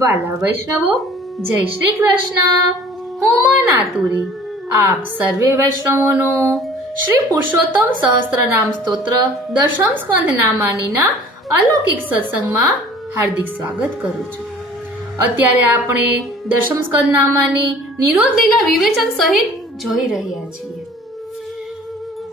વાલા વૈષ્ણવો, જય શ્રી કૃષ્ણ. હું મન આતુરી આપ સર્વે વૈષ્ણવોનું શ્રી પુરુષોત્તમ સહસ્ત્રનામ સ્તોત્ર દશમ સ્કંદ નામાનીના અલૌકિક સત્સંગમાં હાર્દિક સ્વાગત કરું છું. અત્યારે આપણે દશમ સ્કંદ નામાની નિરોધ લીલા વિવેચન સહિત જોઈ રહ્યા છીએ,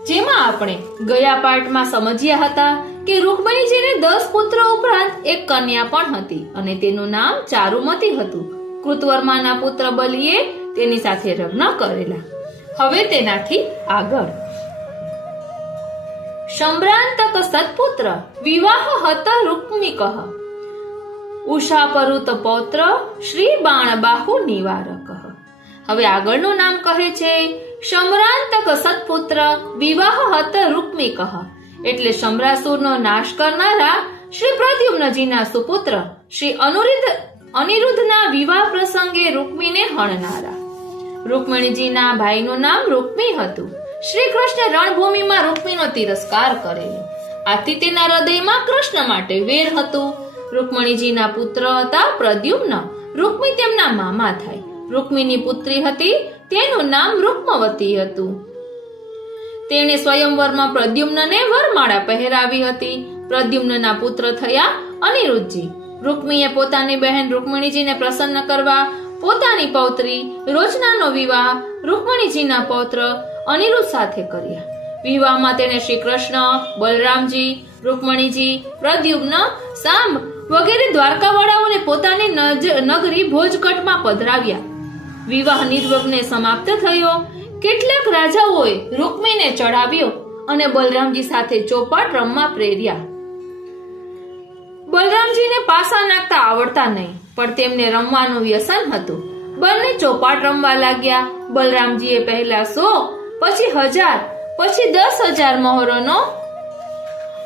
જેમાં આપણે ગયા પાઠમાં સમજ્યા હતા કે રૂકમણીજીને 10 પુત્ર ઉપરાંત એક કન્યા પણ હતી અને તેનું નામ ચારુમતી હતું. કૃતવર્માના પુત્ર બલિએ તેની સાથે લગ્ન કરેલા. હવે તેનાથી આગળ શંભ્રાંતક સત્પુત્ર વિવાહ હત રૂક્મિકઃ ઉષા પરુત પૌત્ર શ્રી બાણબાહુ નિવારકઃ. હવે આગળનું નામ કહે છે શંભ્રાંતક સત્પુત્ર વિવાહ હત રૂક્મિકઃ, એટલે શંભરાસુરનો નાશ કરનારા શ્રી પ્રદ્યુમ્નજીના સુપુત્ર શ્રી અનિરુદ્ધના વિવાહ પ્રસંગે રૂક્મીને હણનારા. રૂકમણીજીના ભાઈનું નામ રૂક્મી હતું. શ્રી કૃષ્ણ રણભૂમિમાં રૂક્મીનો તિરસ્કાર કરેલો, આથી તેના હૃદયમાં કૃષ્ણ માટે વેર હતું. રૂકમણીજીના પુત્ર હતા પ્રદ્યુમ્ન. રૂક્મી તેમના મામા થાય. રૂક્મીની પુત્રી હતી, તેનું નામ રૂક્મવતી હતું. તેણે સ્વયંવરમાં પ્રદ્યુમ્નને વરમાળા પહેરાવી હતી. પ્રદ્યુમ્નના પુત્ર થયા અનિરુદ્ધજી. રૂક્મીએ પોતાની બહેન રૂકમણીજીને પ્રસન્ન કરવા પોતાની પૌત્રી રોચનાનો વિવાહ રૂકમણીજીના પૌત્ર અનિરુદ્ધ સાથે કર્યા. વિવાહમાં તેણે શ્રી કૃષ્ણ, બલરામજી, રૂકમણીજી, પ્રદ્યુમ્ન, સાંબ વગેરે દ્વારકાવાળાઓને પોતાની નગરી ભોજકટમાં પધરાવ્યા. વિવાહ નિર્વિઘ્ને સમાપ્ત થયો. કેટલાક રાજાઓએ રૂકમીને ચડાવ્યો અને બલરામજી સાથે ચોપાટ રમવા પ્રેર્યા. બલરામજીને પાસા નાખતા આવડતા નહીં, પણ તેમને રમવાનું વ્યસન હતું. બંને ચોપાટ રમવા લાગ્યા. બલરામજીએ પહેલા 100, પછી 1000, પછી 10,000 મહોરનો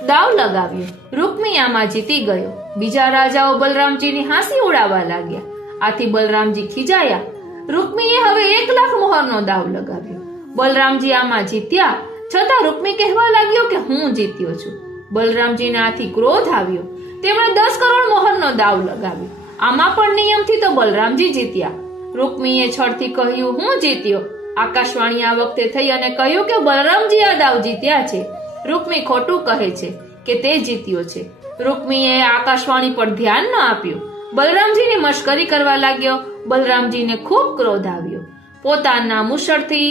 દાવ લગાવ્યો. રૂકમી આમાં જીતી ગયો. બીજા રાજાઓ બલરામજીની હાંસી ઉડાવવા લાગ્યા. આથી બલરામજી ખીજાયા. રૂકમીએ હવે 1,00,000 મોહરનો દાવ લગાવ્યો. બલરામજી આમાં જીત્યા, છતાં રૂકમી કહેવા લાગ્યો કે હું જીત્યો છું. બલરામજીને આથી ક્રોધ આવ્યો. તેમણે 10 કરોડ મોહરનો દાવ લગાવ્યો. આમાં પણ નિયમથી તો બલરામજી જીત્યા. રૂકમીએ છળથી કહ્યું હું જીત્યો. આકાશવાણી આ વખતે થઈ અને કહ્યું કે બલરામજી આ દાવ જીત્યા છે. રૂકમી ખોટું કહે છે કે તે જીત્યો છે. રૂકમીએ આકાશવાણી પર ધ્યાન ન આપ્યું. બલરામજીની મશ્કરી કરવા લાગ્યો. બલરામજીને ખૂબ ક્રોધ આવ્યો. પોતાના મુશળથી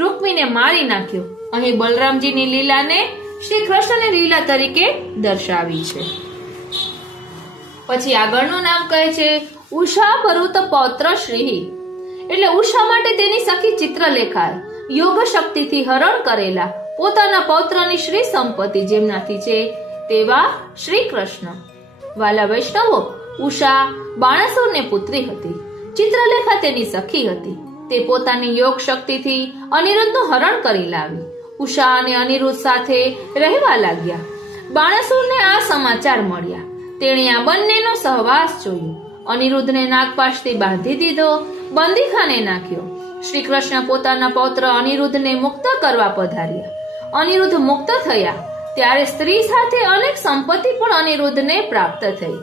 રૂકમીને મારી નાખ્યો. અહીં બલરામજીની લીલાને શ્રી કૃષ્ણની લીલા તરીકે દર્શાવી છે. પછી આગળનું નામ કહે છે ઉષા પરુત પૌત્ર શ્રી, એટલે ઉષા માટે તેની સખી ચિત્રલેખાએ યોગ શક્તિથી હરણ કરેલા પોતાના પૌત્રની શ્રી સંપત્તિ જેમનાથી છે તેવા શ્રી કૃષ્ણ. વાલા વૈષ્ણવો, ઉષા બાણાસુરની પુત્રી હતી. ચિત્રલેખા તેની સખી હતી. તે પોતાની યોગ શક્તિથી અનિરુદ્ધનું હરણ કરી લાવી. ઉષા અને અનિરુદ્ધ સાથે રહેવા લાગ્યા. બાણાસુરને આ સમાચાર મળ્યા. તેણે આ બંનેનો સહવાસ જોયો. અનિરુદ્ધને નાગપાશથી બાંધી દીધો, બંદીખાને નાખ્યો. શ્રી કૃષ્ણ પોતાના પૌત્ર અનિરુદ્ધને મુક્ત કરવા પધાર્યા. અનિરુદ્ધ મુક્ત થયા ત્યારે સ્ત્રી સાથે અનેક સંપત્તિ પણ અનિરુદ્ધને પ્રાપ્ત થઈ.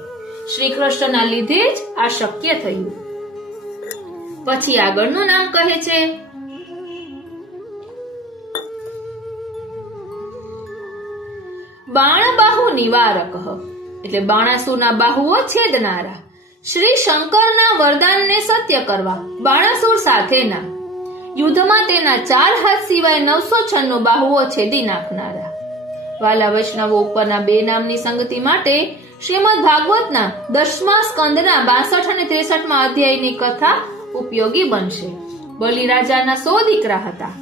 શ્રી કૃષ્ણના લીધે જ આ શક્ય થયું. પછી આગળનું નામ કહે છે બાણબાહુ નિવારકઃ, એટલે બાણાસુરના બાહુઓ છેદનારા. શ્રી શંકરના વરદાનને સત્ય કરવા બાણાસુર સાથેના યુદ્ધમાં તેના 4 હાથ સિવાય 996 બાહુઓ છેદી નાખનારા. વાલા વૈષ્ણવો, ઉપરના 2 નામની સંગતિ માટે શ્રીમદ ભાગવતના 10મા સ્કંદના 62 અને 63મા અધ્યાયની કથા ઉપયોગી બનશે. બલિ રાજાના 100 દીકરા હતા.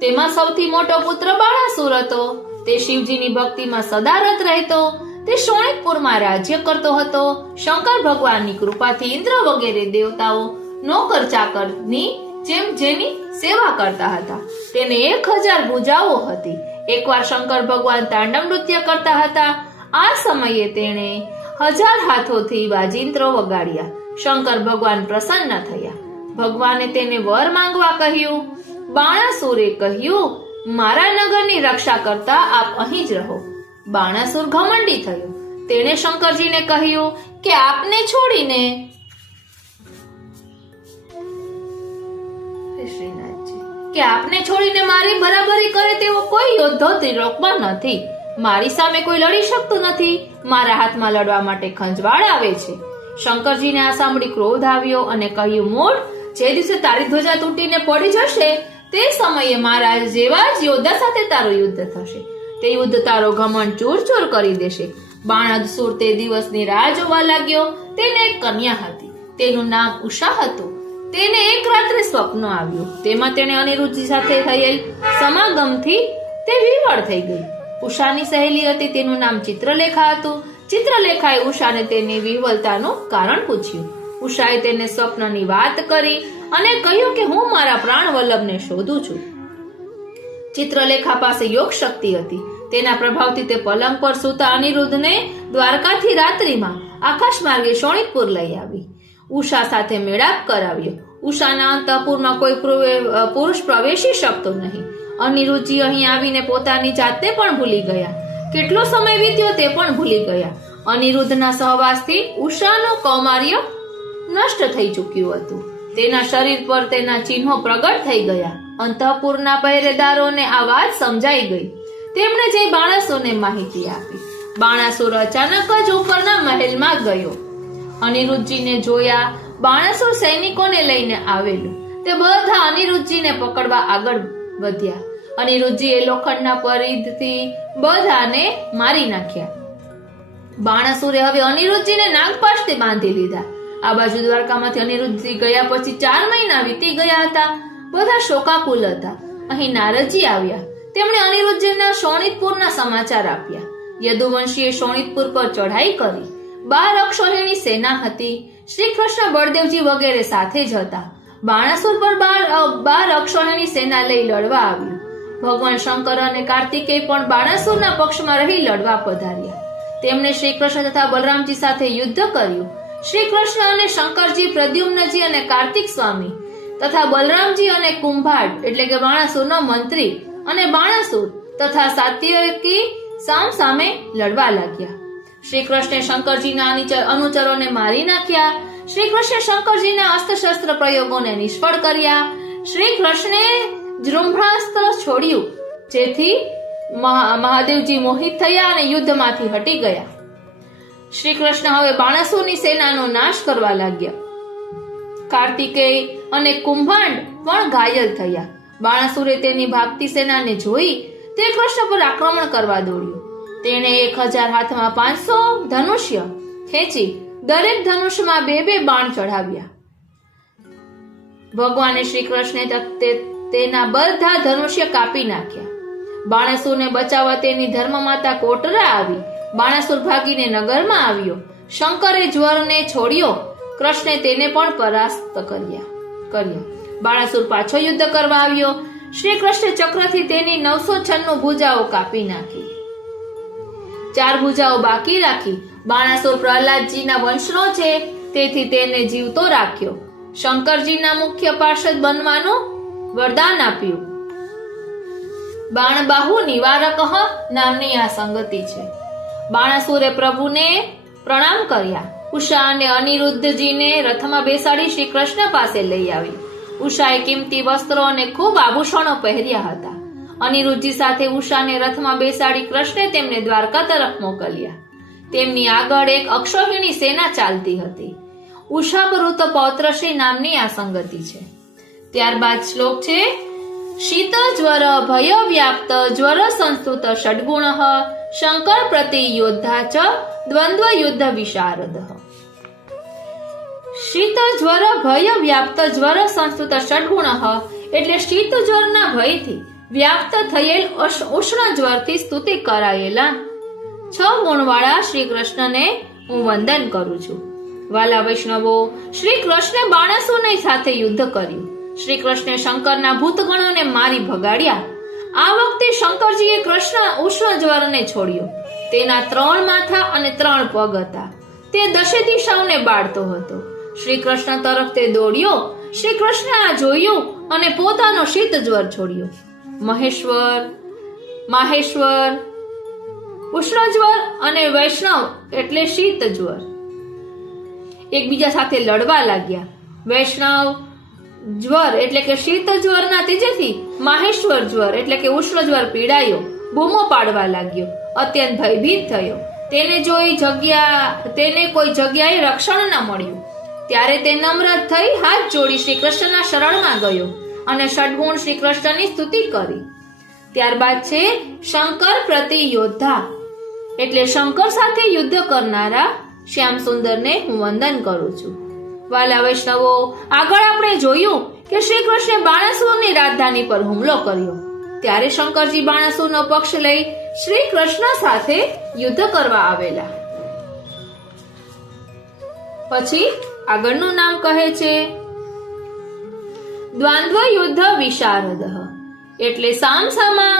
તેમાં સૌથી મોટો પુત્ર બાણાસુર હતો. તે શિવજીની ભક્તિમાં સદારત રહેતો. તે શોણિતપુરમાં રાજ્ય કરતો હતો. શંકર ભગવાનની કૃપાથી ઇન્દ્ર વગેરે દેવતાઓ નોકર ચાકરની જેમ જેની સેવા કરતા હતા. તેને 1000 ભુજાઓ હતી. એકવાર શંકર ભગવાન તાંડવ નૃત્ય કરતા હતા. આ સમયે તેણે 1000 હાથોથી વાજિંત્રો વગાડ્યા. શંકર ભગવાન પ્રસન્ન થયા. ભગવાને તેને વર માંગવા કહ્યું. બાણાસુરે કહ્યું મારા નગરની રક્ષા કરતા આપ અહીં જ રહો. બાણાસુર ઘમંડી થયો. તેણે શંકરજીને કહ્યું કે આપને છોડીને મારી બરાબરી કરે તેવો કોઈ યોદ્ધો ત્રિલોકમાં નથી. મારી સામે કોઈ લડી શકતું નથી. મારા હાથમાં લડવા માટે ખંજવાળ આવે છે. શંકરજીને આ સાંભળી ક્રોધ આવ્યો અને કહ્યું, મૂઢ, જે દિવસે તારી ધ્વજા તૂટીને પડી જશે તે સમયે મારા જેવા જ યોદ્ધા સાથે તારું યુદ્ધ થશે. તે યુદ્ધ તારો ઘમંડ ચૂર ચૂર કરી દેશે. બાણાસુર તે દિવસની રાહ જોવા લાગ્યો. તેને એક કન્યા હતી. તેનું નામ ઉષા હતું. તેને એક રાત્રે સ્વપ્ન આવ્યું. તેમાં તેણે અનિરુદ્ધજી સાથે થયેલ સમાગમથી તે વિવળ થઈ ગઈ. ઉષાની સહેલી હતી. તેનું નામ ચિત્રલેખા હતું. ચિત્રલેખાએ ઉષાને તેની વિહવલતાનું કારણ પૂછ્યું. ઉષાએ તેને સ્વપ્નની વાત કરી અને કહ્યું કે હું મારા પ્રાણ વલ્લભને શોધું છું. ચિત્રલેખા પાસે યોગ શક્તિ હતી. તેના પ્રભાવથી તે પલંગ પર સૂતા અનિરુદ્ધને દ્વારકાથી રાત્રિમાં આકાશ માર્ગે શોણિતપુર લઈ આવી. ઉષા સાથે મેળાપ કરાવ્યો. ઉષાના અંતઃપુરમાં કોઈ પુરુષ પ્રવેશી શકતો નહીં. અનિરુદ્ધજી અહીં આવીને પોતાની જાતને પણ ભૂલી ગયા. કેટલો સમય વીત્યો તે પણ ભૂલી ગયા. અનિરુદ્ધના સહવાસથી ઉષાનું કૌમાર્ય નષ્ટ થઈ ચૂક્યું હતું. તેના શરીર પર તેના ચિહ્નો પ્રગટ થઈ ગયા. અંતઃપુરના પહેરેદારોને આ વાત સમજાઈ ગઈ. તેમણે જઈ બાણાસુરને માહિતી આપી. બાણાસુર અચાનક જ ઉપરના મહેલમાં ગયો. અનિરુદ્ધજીને જોયા. બાણાસુર સૈનિકોને લઈને આવેલું. તે બધા અનિરુદ્ધજીને પકડવા આગળ વધ્યા. અનિરુદ્ધજીએ લોખંડના પરિઘથી બધાને મારી નાખ્યા. બાણાસુરે હવે અનિરુદ્ધજીને નાગપાશથી બાંધી લીધા. આ બાજુ દ્વારકામાંથી અનિરુદ્ધજી ગયા પછી 4 મહિના વીતી ગયા હતા. બધા શોકાકુલ હતા. અહીં નારદજી આવ્યા. તેમણે અનિરુદ્ધજીના શોણિતપુરના સમાચાર આપ્યા. યદુવંશીએ શોણિતપુર પર ચઢાઈ કરી. 12 અક્ષોહિણી સેના હતી. શ્રી કૃષ્ણ, બળદેવજી વગેરે સાથે જ હતા. બાણાસુર પર 12 અક્ષોહિણી સેના લઈ લડવા આવ્યું. ભગવાન શંકર અને કાર્તિકેય પણ બાણાસુરના પક્ષમાં રહી લડવા પધાર્યા. તેમણે શ્રી કૃષ્ણ તથા બલરામજી સાથે યુદ્ધ કર્યું. શ્રી કૃષ્ણ અને શંકરજી, પ્રદ્યુમ્નજી અને કાર્તિક સ્વામી તથા બલરામજી અને કુંભાડ એટલે કે બાણાસુરનો મંત્રી અને બાણાસુર તથા સાત્યકી સામ સામે લડવા લાગ્યા. શ્રી કૃષ્ણે શંકરજીના અનુચરોને મારી નાખ્યા. શ્રી કૃષ્ણે શંકરજીના અસ્ત્ર-શસ્ત્ર પ્રયોગોને નિષ્ફળ કર્યા. શ્રી કૃષ્ણે જૃંભણાસ્ત્ર છોડ્યું, જેથી મહાદેવજી મોહિત થયા અને યુદ્ધમાંથી હટી ગયા. શ્રી કૃષ્ણ હવે બાણાસુરની સેનાનો નાશ કરવા લાગ્યા. કાર્તિકેય અને કુંભાંડ પણ ઘાયલ થયા. બાણાસુરે તેની ભાગતી સેનાને જોઈ તે કૃષ્ણ પર આક્રમણ કરવા દોડ્યો. તેણે 1000 હાથમાં 500 ધનુષ્ય ખેંચી દરેક ધનુષમાં 2 બાણ ચઢાવ્યા. ભગવાને શ્રી કૃષ્ણે તેના બધા ધનુષ્ય કાપી નાખ્યા. બાણાસુરને બચાવવા તેની ધર્મમાતા કોટરા આવી. બાણાસુર ભાગીને નગરમાં આવ્યો. શંકરે જ્વરને છોડ્યો. કૃષ્ણે તેને પણ પરાસ્ત કર્યા. બાણાસુર પાછો યુદ્ધ કરવા આવ્યો. શ્રી કૃષ્ણે ચક્રથી તેની 996 ભુજાઓ કાપી નાખી. 4 ભુજાઓ બાકી રાખી. બાણાસુર પ્રહલાદજીના વંશનો છે, તેથી તેને જીવતો રાખ્યો. શંકરજીના મુખ્ય પાર્ષદ બનવાનું વરદાન આપ્યું. બાણબાહુ નિવારક નામની આ સંગતિ છે. બાણાસુરે પ્રભુને પ્રણામ કર્યા. ઉષા અને અનિરુદ્ધજીને રથમાં બેસાડી શ્રી કૃષ્ણ પાસે લઈ આવી. ઉષાએ કિંમતી વસ્ત્રો અને ખૂબ આભૂષણો પહેર્યા હતા. અનિરુદ્ધજી સાથે ઉષાને રથમાં બેસાડી કૃષ્ણે તેમને દ્વારકા તરફ મોકલ્યા. તેમની આગળ એક અક્ષોહિણી સેના ચાલતી હતી. ઉષાપરુત પૌત્રશ્રી નામની આ સંગતિ છે. ત્યારબાદ શ્લોક છે: શીત જ્વર ભય વ્યાપ્ત જ્વર સંસ્તુત ષડગુણ શંકર પ્રતિ યોદ્ધા ચ દ્વંદ્વ યુદ્ધ વિશારદ. શીત જ્વર ભય વ્યાપ્ત જ્વર સંસ્તુત ષડગુણ એટલે શીત જ્વરના ભયથી વ્યાપ્ત થયેલ ઉષ્ણ જ્વરથી સ્તુતિ કરાયેલા 6 ગુણવાળા શ્રી કૃષ્ણને હું વંદન કરું છું. વાલા વૈષ્ણવો, શ્રી કૃષ્ણે બાણાસુરની સાથે યુદ્ધ કર્યું. શ્રી કૃષ્ણે શંકરના ભૂતગણોને મારી ભગાડ્યા. આ વખતે શંકરજીએ કૃષ્ણ ઉષ્ણ જ્વરને છોડ્યો. તેના 3 માથા અને 3 પગ હતા. તે 10 દિશાઓને બાળતો હતો. શ્રી કૃષ્ણ તરફ તે દોડ્યો. શ્રી કૃષ્ણે આ જોયું અને પોતાનો શીત જ્વર છોડ્યો. માહેશ્વર ઉષ્ણ જ્વર અને વૈષ્ણવ એટલે શીત જ્વર એકબીજા સાથે લડવા લાગ્યા. વૈષ્ણવ જ્વર એટલે કે શીત જ્વરના તેજથી માહેશ્વર જ્વર એટલે કે ઉષ્ણ જ્વર પીડાયો, બૂમો પાડવા લાગ્યો, અત્યંત ભયભીત થયો. તેને કોઈ જગ્યાએ રક્ષણ ન મળ્યું. ત્યારે તે નમ્ર થઈ હાથ જોડી શ્રી કૃષ્ણના શરણમાં ગયો અને ષડગુણ શ્રી કૃષ્ણની સ્તુતિ કરી. ત્યારબાદ છે શંકર પ્રતિ યોદ્ધા એટલે શંકર સાથે યુદ્ધ કરનારા શ્યામ સુંદરને હું વંદન કરું છું. વાલા વૈષ્ણવો, આગળ આપણે જોયું કે શ્રી કૃષ્ણે બાણાસુરની રાજધાની પર હુમલો કર્યો. ત્યારે શંકરજી બાણાસુરનો પક્ષ લઈ શ્રી કૃષ્ણ સાથે યુદ્ધ કરવા આવેલા. પછી આગળનું નામ કહે છે દ્વંદ્વ યુદ્ધ વિશારદ એટલે સામસામા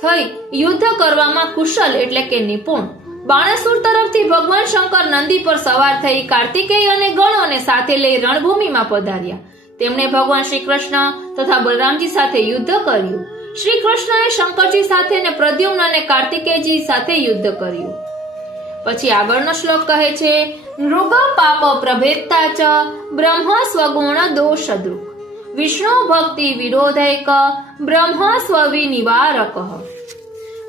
થઈ યુદ્ધ કરવામાં કુશલ એટલે કે નિપુણ. બાણાસુર તરફથી ભગવાન શંકર નંદી પર સવાર થઈ કાર્તિકેય અને ગણોને સાથે લઈ રણભૂમિમાં પધાર્યા. તેમણે ભગવાન શ્રી કૃષ્ણ તથા બલરામજી સાથે યુદ્ધ કર્યું. શ્રી કૃષ્ણએ શંકરજી સાથે અને પ્રદ્યુમ્ન અને કાર્તિકેયજી સાથે યુદ્ધ કર્યું. પછી આગળનો શ્લોક કહે છે નૃગ પાપ પ્રભેદતા ચ બ્રહ્મ સ્વગુણ દોષદૃક વિષ્ણુ ભક્તિ વિરોધૈક બ્રહ્મ સ્વવિનિવારક.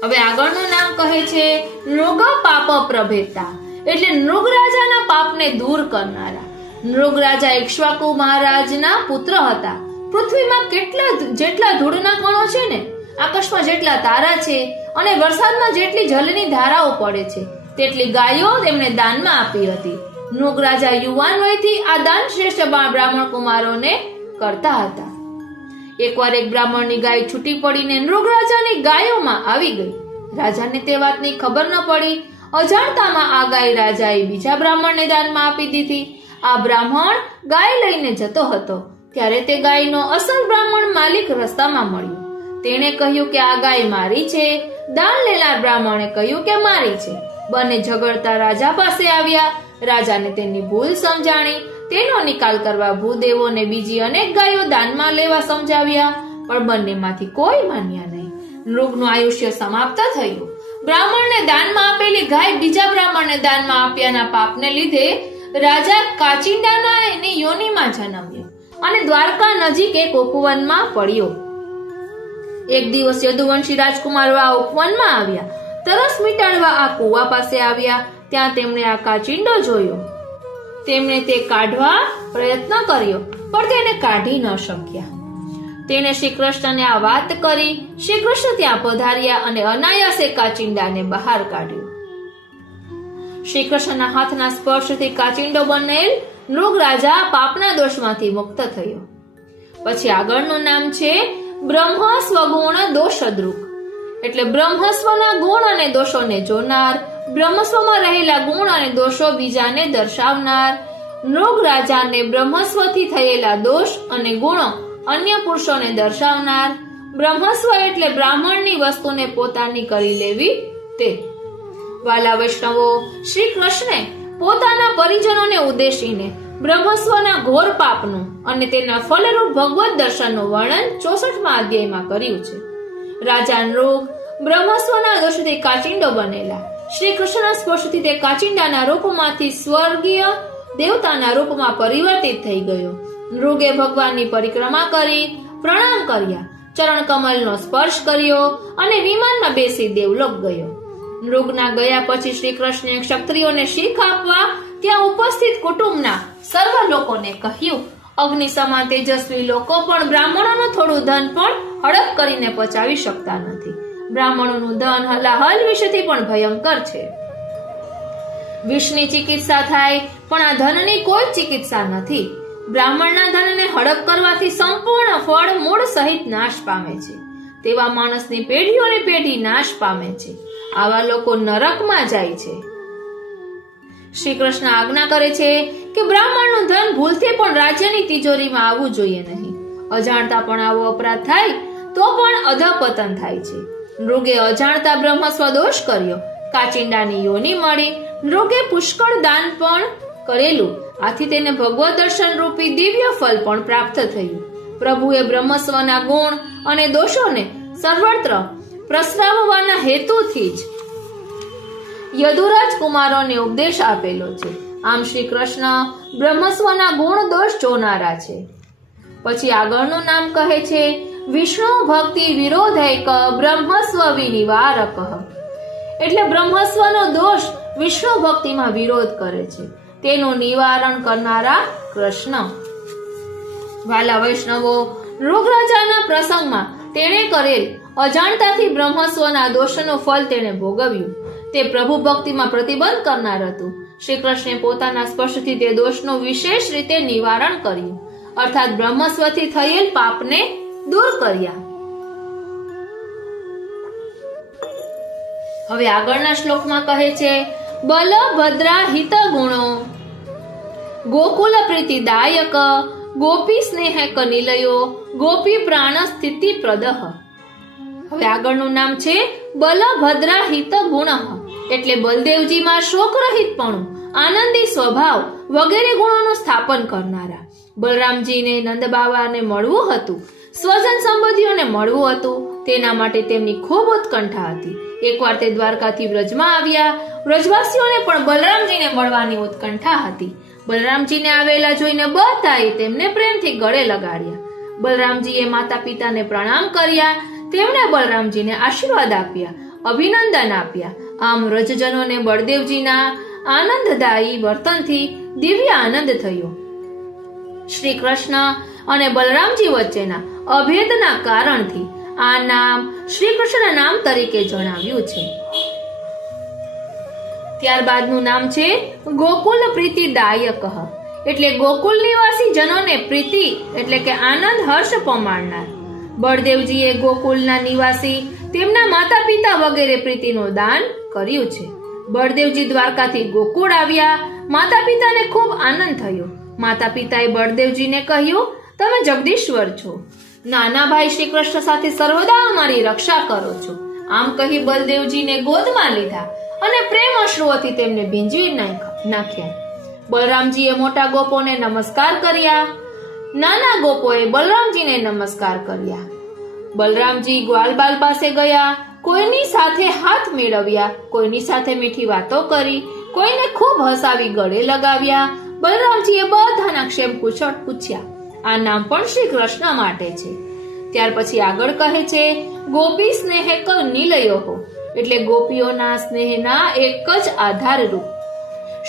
હવે આગળનું નામ કહે છે નૃગ પાપ પ્રભેદતા એટલે નૃગ રાજાના પાપને દૂર કરનારા. નૃગ રાજા ઇક્ષ્વાકુ મહારાજના પુત્ર હતા. પૃથ્વીમાં જેટલા ધૂળના કણો છે ને, આકાશમાં જેટલા તારા છે અને વરસાદમાં જેટલી જલની ધારાઓ પડે છે તેટલી ગાયો તેમણે દાનમાં આપી હતી. નૃગ રાજા યુવાન વયથી આ દાન શ્રેષ્ઠ બ્રાહ્મણ કુમારોને કરતા હતા. એકવાર એક બ્રાહ્મણની ગાય છૂટી પડીને નૃગ રાજાની ગાયોમાં આવી ગઈ. રાજાને તે વાતની ખબર ન પડી. અજાણતામાં આ ગાય રાજાએ બીજા બ્રાહ્મણને દાનમાં આપી દીધી. આ બ્રાહ્મણ ગાય લઈને જતો હતો ત્યારે તે ગાયનો અસલ બ્રાહ્મણ માલિક રસ્તામાં મળ્યો. તેણે કહ્યું કે આ ગાય મારી છે. દાન લેનાર બ્રાહ્મણે કહ્યું કે મારી છે. બંને ઝઘડતા રાજા પાસે આવ્યા. રાજાને તેની ભૂલ સમજાણી. તેનો નિકાલ કરવા ભૂદેવોને બીજી અનેક ગાયો દાનમાં લેવા સમજાવ્યા, પણ બંનેમાંથી કોઈ માન્યા નહીં. નૃગનું આયુષ્ય સમાપ્ત થયું. બ્રાહ્મણને દાનમાં આપેલી ગાય બીજા બ્રાહ્મણને દાનમાં આપ્યાના પાપને લીધે રાજા કાચિંડાના એની યોનિમાં જન્મ્યો અને દ્વારકા નજીક એક ઉપવનમાં પડ્યો. એક દિવસ યદુવંશી રાજકુમારો આ ઉપવનમાં આવ્યા. તરસ મિટાડવા આ કુવા પાસે આવ્યા. ત્યાં તેમણે આ કાચિંડો જોયો. તેમણે તે કાઢવા પ્રયત્ન કર્યો પણ તેને કાઢી ન શક્યા. તેણે શ્રી કૃષ્ણને આ વાત કરી. શ્રી કૃષ્ણ ત્યાં પધાર્યા અને અનાયાસે કાચિંડાને બહાર કાઢ્યો. શ્રી કૃષ્ણના હાથના સ્પર્શથી કાચિંડો બનેલ નૃગ રાજા પાપના દોષમાંથી મુક્ત થયો. પછી આગળનું નામ છે બ્રહ્મ સ્વગુણ દોષદ્રુક એટલે બ્રહ્મસ્વના ગુણ અને દોષોને જોનાર, બ્રહ્મસ્વમાં રહેલા ગુણ અને દોષો બીજાને દર્શાવનાર. નૃગ રાજાને બ્રહ્મસ્વથી થયેલા દોષ અને ગુણો અન્ય પુરુષોને દર્શાવનાર. બ્રહ્મસ્વ એટલે બ્રાહ્મણની વસ્તુને પોતાની કરી લેવી તે. વાલા વૈષ્ણવો, શ્રી કૃષ્ણે પોતાના પરિજનોને ઉદ્દેશીને બ્રહ્મસ્વના ઘોર પાપનું અને તેના ફલરૂપ ભગવત દર્શનનું વર્ણન 64મા અધ્યાયમાં કર્યું છે. રાજા નૃગ બ્રહ્મસ્વના દોષથી કાચિંડો બનેલા. શ્રી કૃષ્ણના સ્પર્શથી તે કાચિંડાના રૂપમાંથી સ્વર્ગીય દેવતાના રૂપમાં પરિવર્તિત થઈ ગયો. નૃગે ભગવાનની પરિક્રમા કરી, પ્રણામ કર્યા, ચરણ કમલનો સ્પર્શ કર્યો અને વિમાનમાં બેસી દેવલોક ગયો. નૃગના ગયા પછી શ્રી કૃષ્ણે ક્ષત્રિયોને શીખ આપવા ત્યાં ઉપસ્થિત કુટુંબના સર્વ લોકોને કહ્યું, અગ્નિ સમાન તેજસ્વી લોકો પણ બ્રાહ્મણોનું થોડું ધન પણ હડપ કરીને પચાવી શકતા નથી. બ્રાહ્મણોનું ધન હલાહલ વિષથી પણ ભયંકર છે. વિષની ચિકિત્સા થાય પણ આ ધનની કોઈ ચિકિત્સા નથી. બ્રાહ્મણના ધનને હડપ કરવાથી સંપૂર્ણ ફળ મૂળ સહિત નાશ પામે છે. તેવા માણસની પેઢીઓને પેઢી નાશ પામે છે. આવા લોકો નરકમાં જાય છે. શ્રી કૃષ્ણ આજ્ઞા કરે છે કે બ્રાહ્મણનું ધન ભૂલથી પણ રાજ્યની તિજોરીમાં આવવું જોઈએ નહીં. અજાણતા પણ આવો અપરાધ થાય તો પણ અધપતન થાય છે. નૃગે અજાણતા બ્રહ્મસ્વ દોષ કર્યો. કાચિંડાની યોની મળી. નૃગે પુષ્કળ દાન પણ કરેલું. આથી તેને ભગવત દર્શન રૂપી દિવ્ય ફળ પણ પ્રાપ્ત થયું. પ્રભુએ બ્રહ્મસ્વના ગુણ અને દોષોને સર્વત્ર પ્રસ્રાવવાના હેતુથી જ યદુરાજ કુમારોને ઉપદેશ આપેલો છે. આમ શ્રી કૃષ્ણ બ્રહ્મસ્વના ગુણ દોષ જોનારા છે. પછી આગળનું નામ કહે છે વિષ્ણુ ભક્તિ વિરોધૈક બ્રહ્મસ્વ વિનિવારક. એટલે બ્રહ્મસ્વનો દોષ વિષ્ણુ ભક્તિમાં વિરોધ કરે છે, તેનું નિવારણ કરનારા કૃષ્ણ. વાલા વૈષ્ણવો, મૃગરાજાના પ્રસંગમાં તેણે કરેલ અજાણતાથી બ્રહ્મસ્વના દોષનું ફળ તેણે ભોગવ્યું. તે પ્રભુ ભક્તિમાં પ્રતિબંધ કરનાર હતું. શ્રી કૃષ્ણે પોતાના સ્પર્શથી તે દોષનું વિશેષ રીતે નિવારણ કર્યું, અર્થાત બ્રહ્મસ્વથી થયેલ પાપને દૂર કર્યા. હવે આગળના શ્લોકમાં કહે છે બલભદ્રા હિત ગુણો ગોકુલ પ્રીતિદાયક ગોપી સ્નેહક નિલયો ગોપી પ્રાણ સ્થિતિ પ્રદહ. હવે આગળનું નામ છે બલભદ્રા હિત ગુણ, એટલે બલદેવજીમાં શોક રહિતપણું, આનંદી સ્વભાવ વગેરે ગુણોનું સ્થાપન કરનારા. બલરામજીને નંદબાવાને મળવું હતું, સ્વજન સંબંધીઓને મળવું હતું, તેના માટે તેમની ખૂબ ઉત્કંઠા હતી. એકવાર તે દ્વારકાથી વ્રજમાં આવ્યા. વ્રજવાસીઓને પણ બલરામજીને મળવાની ઉત્કંઠા હતી. બલરામજીને આવેલા જોઈને બધાએ તેમને પ્રેમથી ગળે લગાડ્યા. બલરામજીએ માતા પિતાને પ્રણામ કર્યા, તેમણે બલરામજીને આશીર્વાદ આપ્યા, અભિનંદન આપ્યા. આમ વ્રજજનોને બળદેવજીના આનંદદાયી વર્તનથી દિવ્ય આનંદ થયો. શ્રી કૃષ્ણ અને બલરામજી વચ્ચેના અભેદના કારણથી આ નામ શ્રી કૃષ્ણ નામ તરીકે જણાવ્યું છે. ત્યારબાદનું નામ છે ગોકુલ પ્રીતિદાયક, એટલે ગોકુલ નિવાસી જનોને પ્રીતિ એટલે કે આનંદ હર્ષ પમાડનાર. બળદેવજીએ ગોકુલના નિવાસી તેમના માતા પિતા વગેરે પ્રીતિનું દાન કર્યું છે. બળદેવજી દ્વારકાથી ગોકુળ આવ્યા. માતા પિતાને ખૂબ આનંદ થયો. માતા પિતાએ બળદેવજીને કહ્યું, તમે જગદીશ્વર છો, નાના ભાઈ શ્રી કૃષ્ણ સાથે સર્વદા અમારી રક્ષા કરો છો. આમ કહી બલદેવજીને ગોદમાં લીધા અને પ્રેમ અશ્રુઓથી તેમને ભીંજવી નાખ્યા. બલરામજીએ મોટા ગોપોને નમસ્કાર કર્યા, નાના ગોપોએ બલરામજીને નમસ્કાર કર્યા. બલરામજી ગ્વાલબાલ પાસે ગયા, કોઈની સાથે હાથ મેળવ્યા, કોઈની સાથે મીઠી વાતો કરી, કોઈને ખૂબ હસાવી ગળે લગાવ્યા. બલરામજીએ બધાના ક્ષેમ કુશળ પૂછ્યા. આ નામ પણ શ્રી કૃષ્ણ માટે છે. ત્યાર પછી આગળ કહે છે ગોપી સ્નેહક નિલયો, એટલે ગોપીઓના સ્નેહના એક જ આધારરૂપ.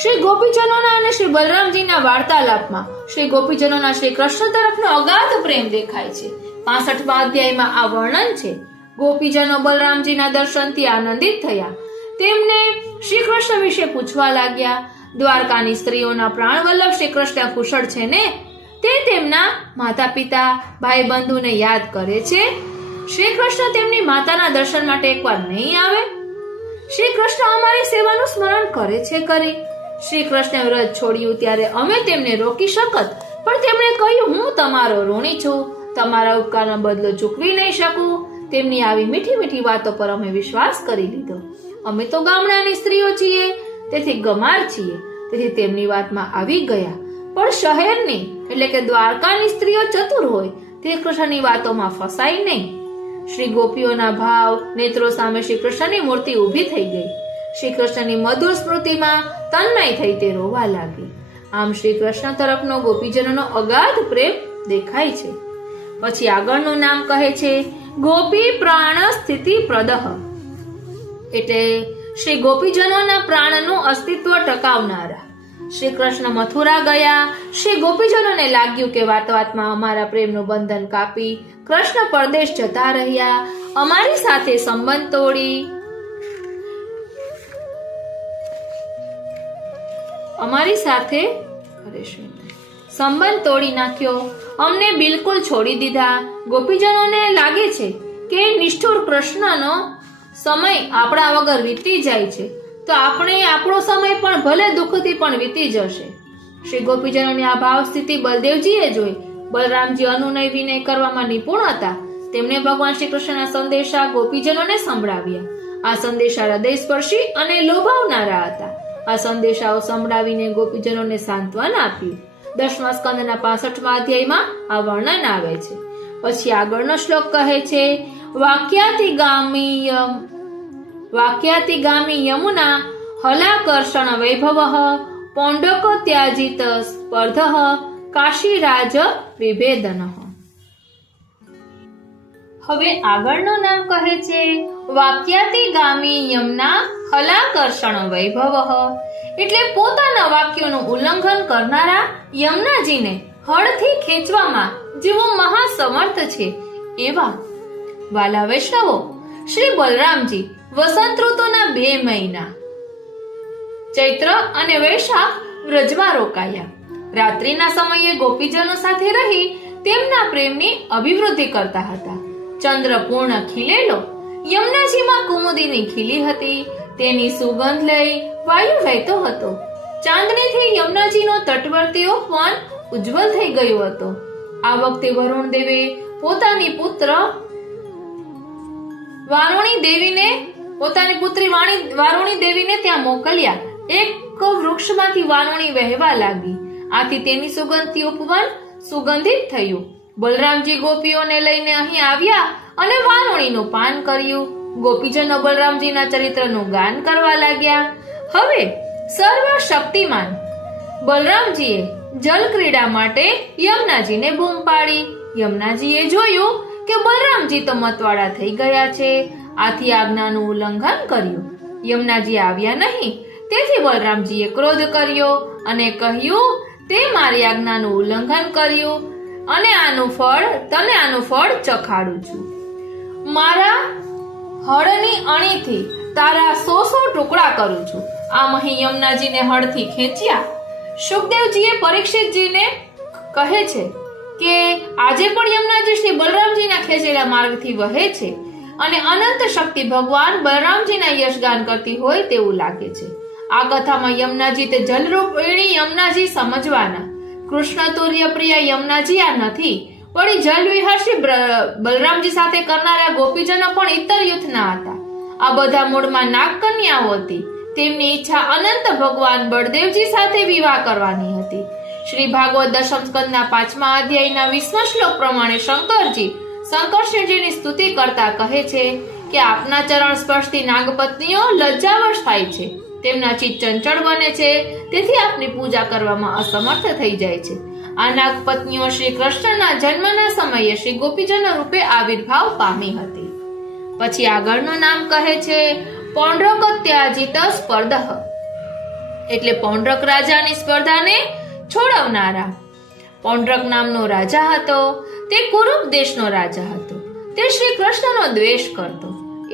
શ્રી ગોપીજનોના અને શ્રી બલરામજીના વાર્તાલાપમાં શ્રી ગોપીજનોના શ્રી કૃષ્ણ તરફનો અગાધ પ્રેમ દેખાય છે. 65મા અધ્યાયમાં આ વર્ણન છે. ગોપીજનો બલરામજીના દર્શનથી આનંદિત થયા. તેમને શ્રી કૃષ્ણ વિશે પૂછવા લાગ્યા. દ્વારકાની સ્ત્રીઓના પ્રાણવલ્લભ શ્રી કૃષ્ણ કુશળ છે ને? તે તેમના માતા પિતા ભાઈ બંધુને યાદ કરે છે. શ્રી કૃષ્ણ તેમની માતાના દર્શન માટે એકવાર નહીં આવે? શ્રી કૃષ્ણ અમારી સેવાનું સ્મરણ કરે છે ખરી? શ્રી કૃષ્ણે વ્રત છોડ્યું ત્યારે અમે તેમને રોકી શકત, પણ તેમણે કહ્યું, હું તમારો ઋણી છું, તમારા ઉપકારનો બદલો ચૂકવી નહીં શકું. તેમની આવી મીઠી મીઠી વાતો પર અમે વિશ્વાસ કરી લીધો. અમે તો ગામડાની સ્ત્રીઓ છીએ, તેથી ગમાર છીએ, તેથી તેમની વાતમાં આવી ગયા. પણ શહેરની એટલે કે દ્વારકાની સ્ત્રીઓ ચતુર હોય, તે કૃષ્ણની વાતોમાં ફસાય નહીં. શ્રી ગોપીઓના ભાવ નેત્રો સામે શ્રી કૃષ્ણની મૂર્તિ ઊભી થઈ ગઈ. શ્રી કૃષ્ણની મધુર સ્મૃતિમાં તન્મય થઈ તે રોવા લાગી. આમ શ્રી કૃષ્ણ તરફનો ગોપીજનોનો અગાધ પ્રેમ દેખાય છે. પછી આગળનું નામ કહે છે ગોપી પ્રાણ સ્થિતિ પ્રદહ, એટલે શ્રી ગોપીજનોના પ્રાણનું અસ્તિત્વ ટકાવનારા. શ્રી કૃષ્ણ મથુરા ગયા. શ્રી ગોપીજનોને લાગ્યું કે વાત વાતમાં અમારા પ્રેમનું બંધન કાપી કૃષ્ણ પરદેશ જતા રહ્યા, અમારી સાથે સંબંધ તોડી નાખ્યો, અમને બિલકુલ છોડી દીધા. ગોપીજનોને લાગે છે કે નિષ્ઠુર કૃષ્ણનો સમય આપણા વગર વીતી જાય છે, તો આપણે આપણો સમય પણ ભલે દુઃખથી પણ વીતી જશે. શ્રી ગોપીજનોની આ ભાવ સ્થિતિ બલદેવજીએ જોઈ. બલરામજી અનુનય વિનય કરવામાં નિપુણ હતા. તેમણે ભગવાન શ્રી કૃષ્ણના સંદેશા ગોપીજનોને સંભળાવ્યા. આ સંદેશા હૃદયસ્પર્શી અને લોભાવનારા હતા. આ સંદેશાઓ સંભળાવીને ગોપીજનોને સાંત્વન આપ્યું. 10મા સ્કંદના 65મા અધ્યાયમાં આ વર્ણન આવે છે. પછી આગળનો શ્લોક કહે છે વાક્યાતિગામી યમુના હલાકર્ષણ વૈભવઃ પૌંડ્રક ત્યાજિત સ્પર્ધઃ કાશીરાજ વિભેદનઃ. હવે આગળનું નામ કહે છે વાક્યાતિગામી યમના હલાકર્ષણ વૈભવઃ, એટલે પોતાના વાક્યોનું ઉલ્લંઘન કરનારા યમુનાજીને હળથી ખેંચવામાં જેવો મહાસમર્થ છે એવા વાલા વૈષ્ણવો, શ્રી બલરામજી વસંત ઋતુના 2 મહિના ચૈત્ર અને વૈશાખ વ્રજમાં રોકાયા. રાત્રિના સમયે ગોપીજનો સાથે રહી તેમના પ્રેમની અભિવૃદ્ધિ કરતા હતા. ચંદ્ર પૂર્ણ ખીલેલો યમુનાજીમાં કુમુદિની ખીલી હતી. તેની સુગંધ લઈ વાયુ વહેતો હતો. ચાંદનીથી યમુનાજીનો તટવર્તીઓ વન ઉજ્જવલ થઈ ગયો હતો. આ વખતે વરુણ દેવે પોતાની પુત્રી વારુણી દેવીને ત્યાં મોકલ્યા. એક વૃક્ષમાંથી વારુણી વહેવા લાગી. આથી તેની સુગંધથી ઉપવન સુગંધિત થયું. બલરામજી ગોપીઓને લઈને અહીં આવ્યા અને વારુણીનું પાન કર્યું. ગોપીજનો બલરામજીના ચરિત્રનું ગાન કરવા લાગ્યા. હવે સર્વશક્તિમાન બલરામજીએ જલ ક્રીડા માટે યમુનાજીને બૂમ પાડી. યમુનાજીએ જોયું કે બલરામજી તો મતવાળા થઈ ગયા છે, આથી આજ્ઞાનું ઉલ્લંઘન કર્યું. યમુનાજી આવ્યા નહીં, તેથી બલરામજીએ ક્રોધ કર્યો અને કહ્યું, તે મારી આજ્ઞાનું ઉલ્લંઘન કર્યું અને આનું ફળ ચખાડું છું. મારા હળની અણીથી તારા 100 ટુકડા કરું છું. આમ અહીં યમુનાજીને હળથી ખેંચ્યા. સુખદેવજીએ પરીક્ષિતજીને કહે છે કે આજે પણ યમુનાજી શ્રી બલરામજીના ખેંચેલા માર્ગથી વહે છે અને અનંત શક્તિ ભગવાન બલરામજીના યશગાન કરતી હોય તેવું લાગે છે. આ કથામાં યમુનાજી તે જલરૂપિણી યમુનાજી સમજવાના. કૃષ્ણ તુર્ય પ્રિય યમુનાજી આ નથી, વળી જલ વિહાર શ્રી બલરામજી સાથે કરનારા ગોપીજનો પણ ઇતર યુથના હતા. આ બધા મૂળમાં નાગકન્યાઓ હતી. તેમની ઈચ્છા અનંત ભગવાન બળદેવજી સાથે વિવાહ કરવાની હતી. શ્રી ભાગવત દશમ સ્કંદના 5મા અધ્યાયના 20મા શ્લોક પ્રમાણે શંકરશ્રીજીની સ્તુતિ કરતા કહે છે કે આપના ચરણ સ્પર્શથી નાગપત્નીઓ લજ્જાવશ થાય છે, તેમના ચિત્ત ચંચળ બને છે, તેથી આપની પૂજા કરવામાં અસમર્થ થઈ જાય છે. આ નાગપત્નીઓ શ્રી કૃષ્ણના જન્મના સમયે શ્રી ગોપીજનો રૂપે આવિર્ભાવ પામી હતી. પછી આગળનું નામ કહે છે પૌંડ્રક ત્યાજિત સ્પર્ધઃ, એટલે પૌંડ્રક રાજાની સ્પર્ધાને છોડવનારા. પૌંડ્રક નામનો રાજા હતો. તે કુરુપ દેશનો રાજા હતો. તે શ્રી કૃષ્ણનો દ્વેષ કરતો.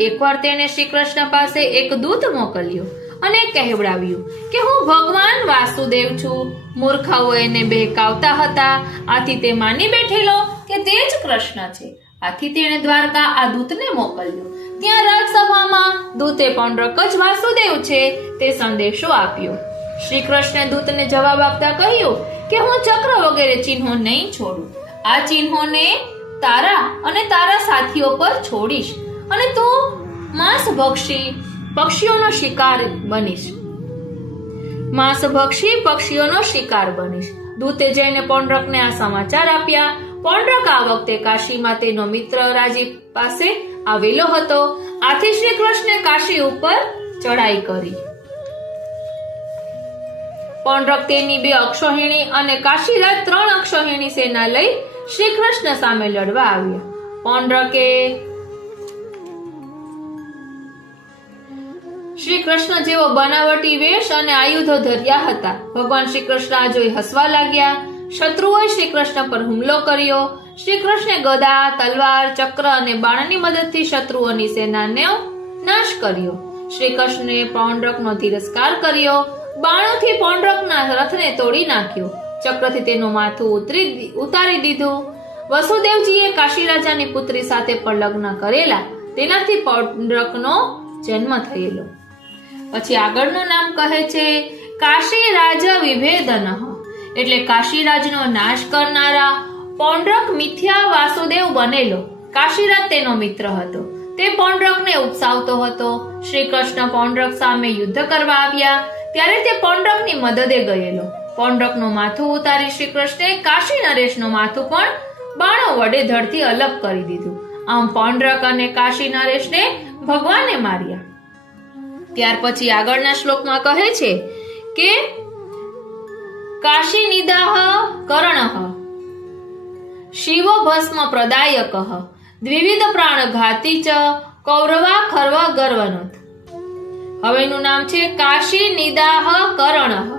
એકવાર તેણે શ્રી કૃષ્ણ પાસે એક દૂત મોકલ્યો અને કહેવડાવ્યું કે હું ભગવાન વાસુદેવ છું. મૂર્ખાઓ એને બહેકાવતા હતા, આથી તે માની બેઠેલો કે તે જ કૃષ્ણ છે. આથી તેણે દ્વારકા આ દૂતને મોકલ્યો. ત્યાં રાજસભામાં દૂતે પૌંડ્રક જ વાસુદેવ છે તે સંદેશો આપ્યો. શ્રી કૃષ્ણે દૂતને જવાબ આપતા કહ્યું કે હું ચક્ર વગેરે ચિહ્નો નહીં છોડું. આ ચિહ્નોને તારા અને તારા સાથીઓ પર છોડીશ અને તું માંસભક્ષી પક્ષીઓનો શિકાર બનીશ. દૂતે જઈને પૌંડ્રકને આ સમાચાર આપ્યા. પૌંડ્રક આ વખતે કાશીમાં તેનો મિત્ર રાજીવ પાસે આવેલો હતો. આથી શ્રી કૃષ્ણે કાશી ઉપર ચડાઈ કરી. પૌંડ્રક તેની 2 અક્ષોહિણી અને કાશીરાજ 3 અક્ષોહિણી સેના લઈ શ્રી કૃષ્ણ સામે લડવા આવ્યા. પૌંડ્રકે શ્રી કૃષ્ણ જેવો બનાવટી વેશ અને આયુધો ધર્યા હતા. ભગવાન શ્રી કૃષ્ણ આ જોઈ હસવા લાગ્યા. શત્રુઓએ શ્રી કૃષ્ણ પર હુમલો કર્યો. શ્રી કૃષ્ણે ગદા, તલવાર, ચક્ર અને બાણની મદદથી શત્રુઓની સેનાનો નાશ કર્યો. શ્રી કૃષ્ણે પૌંડ્રકનો તિરસ્કાર કર્યો. બાણોથી પૌંડ્રકના રથને તોડી નાખ્યો. ચક્રથી તેનું માથું ઉતારી દીધું. વસુદેવજીએ કાશી રાજાની પુત્રી સાથે પણ લગ્ન કરેલા. તેનાથી પૌંડ્રકનો જન્મ થયેલો. પછી આગળનું નામ કહે છે કાશીરાજ વિભેદનઃ, એટલે કાશીરાજનો નાશ કરનારા. પૌંડ્રક મિથ્યા વાસુદેવ બનેલો. કાશીરાજ તેનો મિત્ર હતો. તે પૌંડ્રકને ઉપસાવતો હતો. શ્રી કૃષ્ણ પૌંડ્રક સામે યુદ્ધ કરવા આવ્યા ત્યારે તે પૌંડ્રકની મદદે ગયેલો. પૌંડ્રકનું માથું ઉતારી શ્રી કૃષ્ણે કાશી નરેશનું માથું પણ બાણો વડે ધડથી અલગ કરી દીધું. આમ પૌંડ્રક અને કાશી નરેશને ભગવાને માર્યા. ત્યાર પછી આગળના શ્લોકમાં કહે છે કે કાશી નિદાહ કર્ણઃ શિવો ભસ્મ પ્રદાયકઃ દ્વિવિધ પ્રાણ ઘાતી ચ કૌરવા ખર્વ ગર્વનોત. હવેનું નામ છે કાશી નિદાહ કર્ણઃ,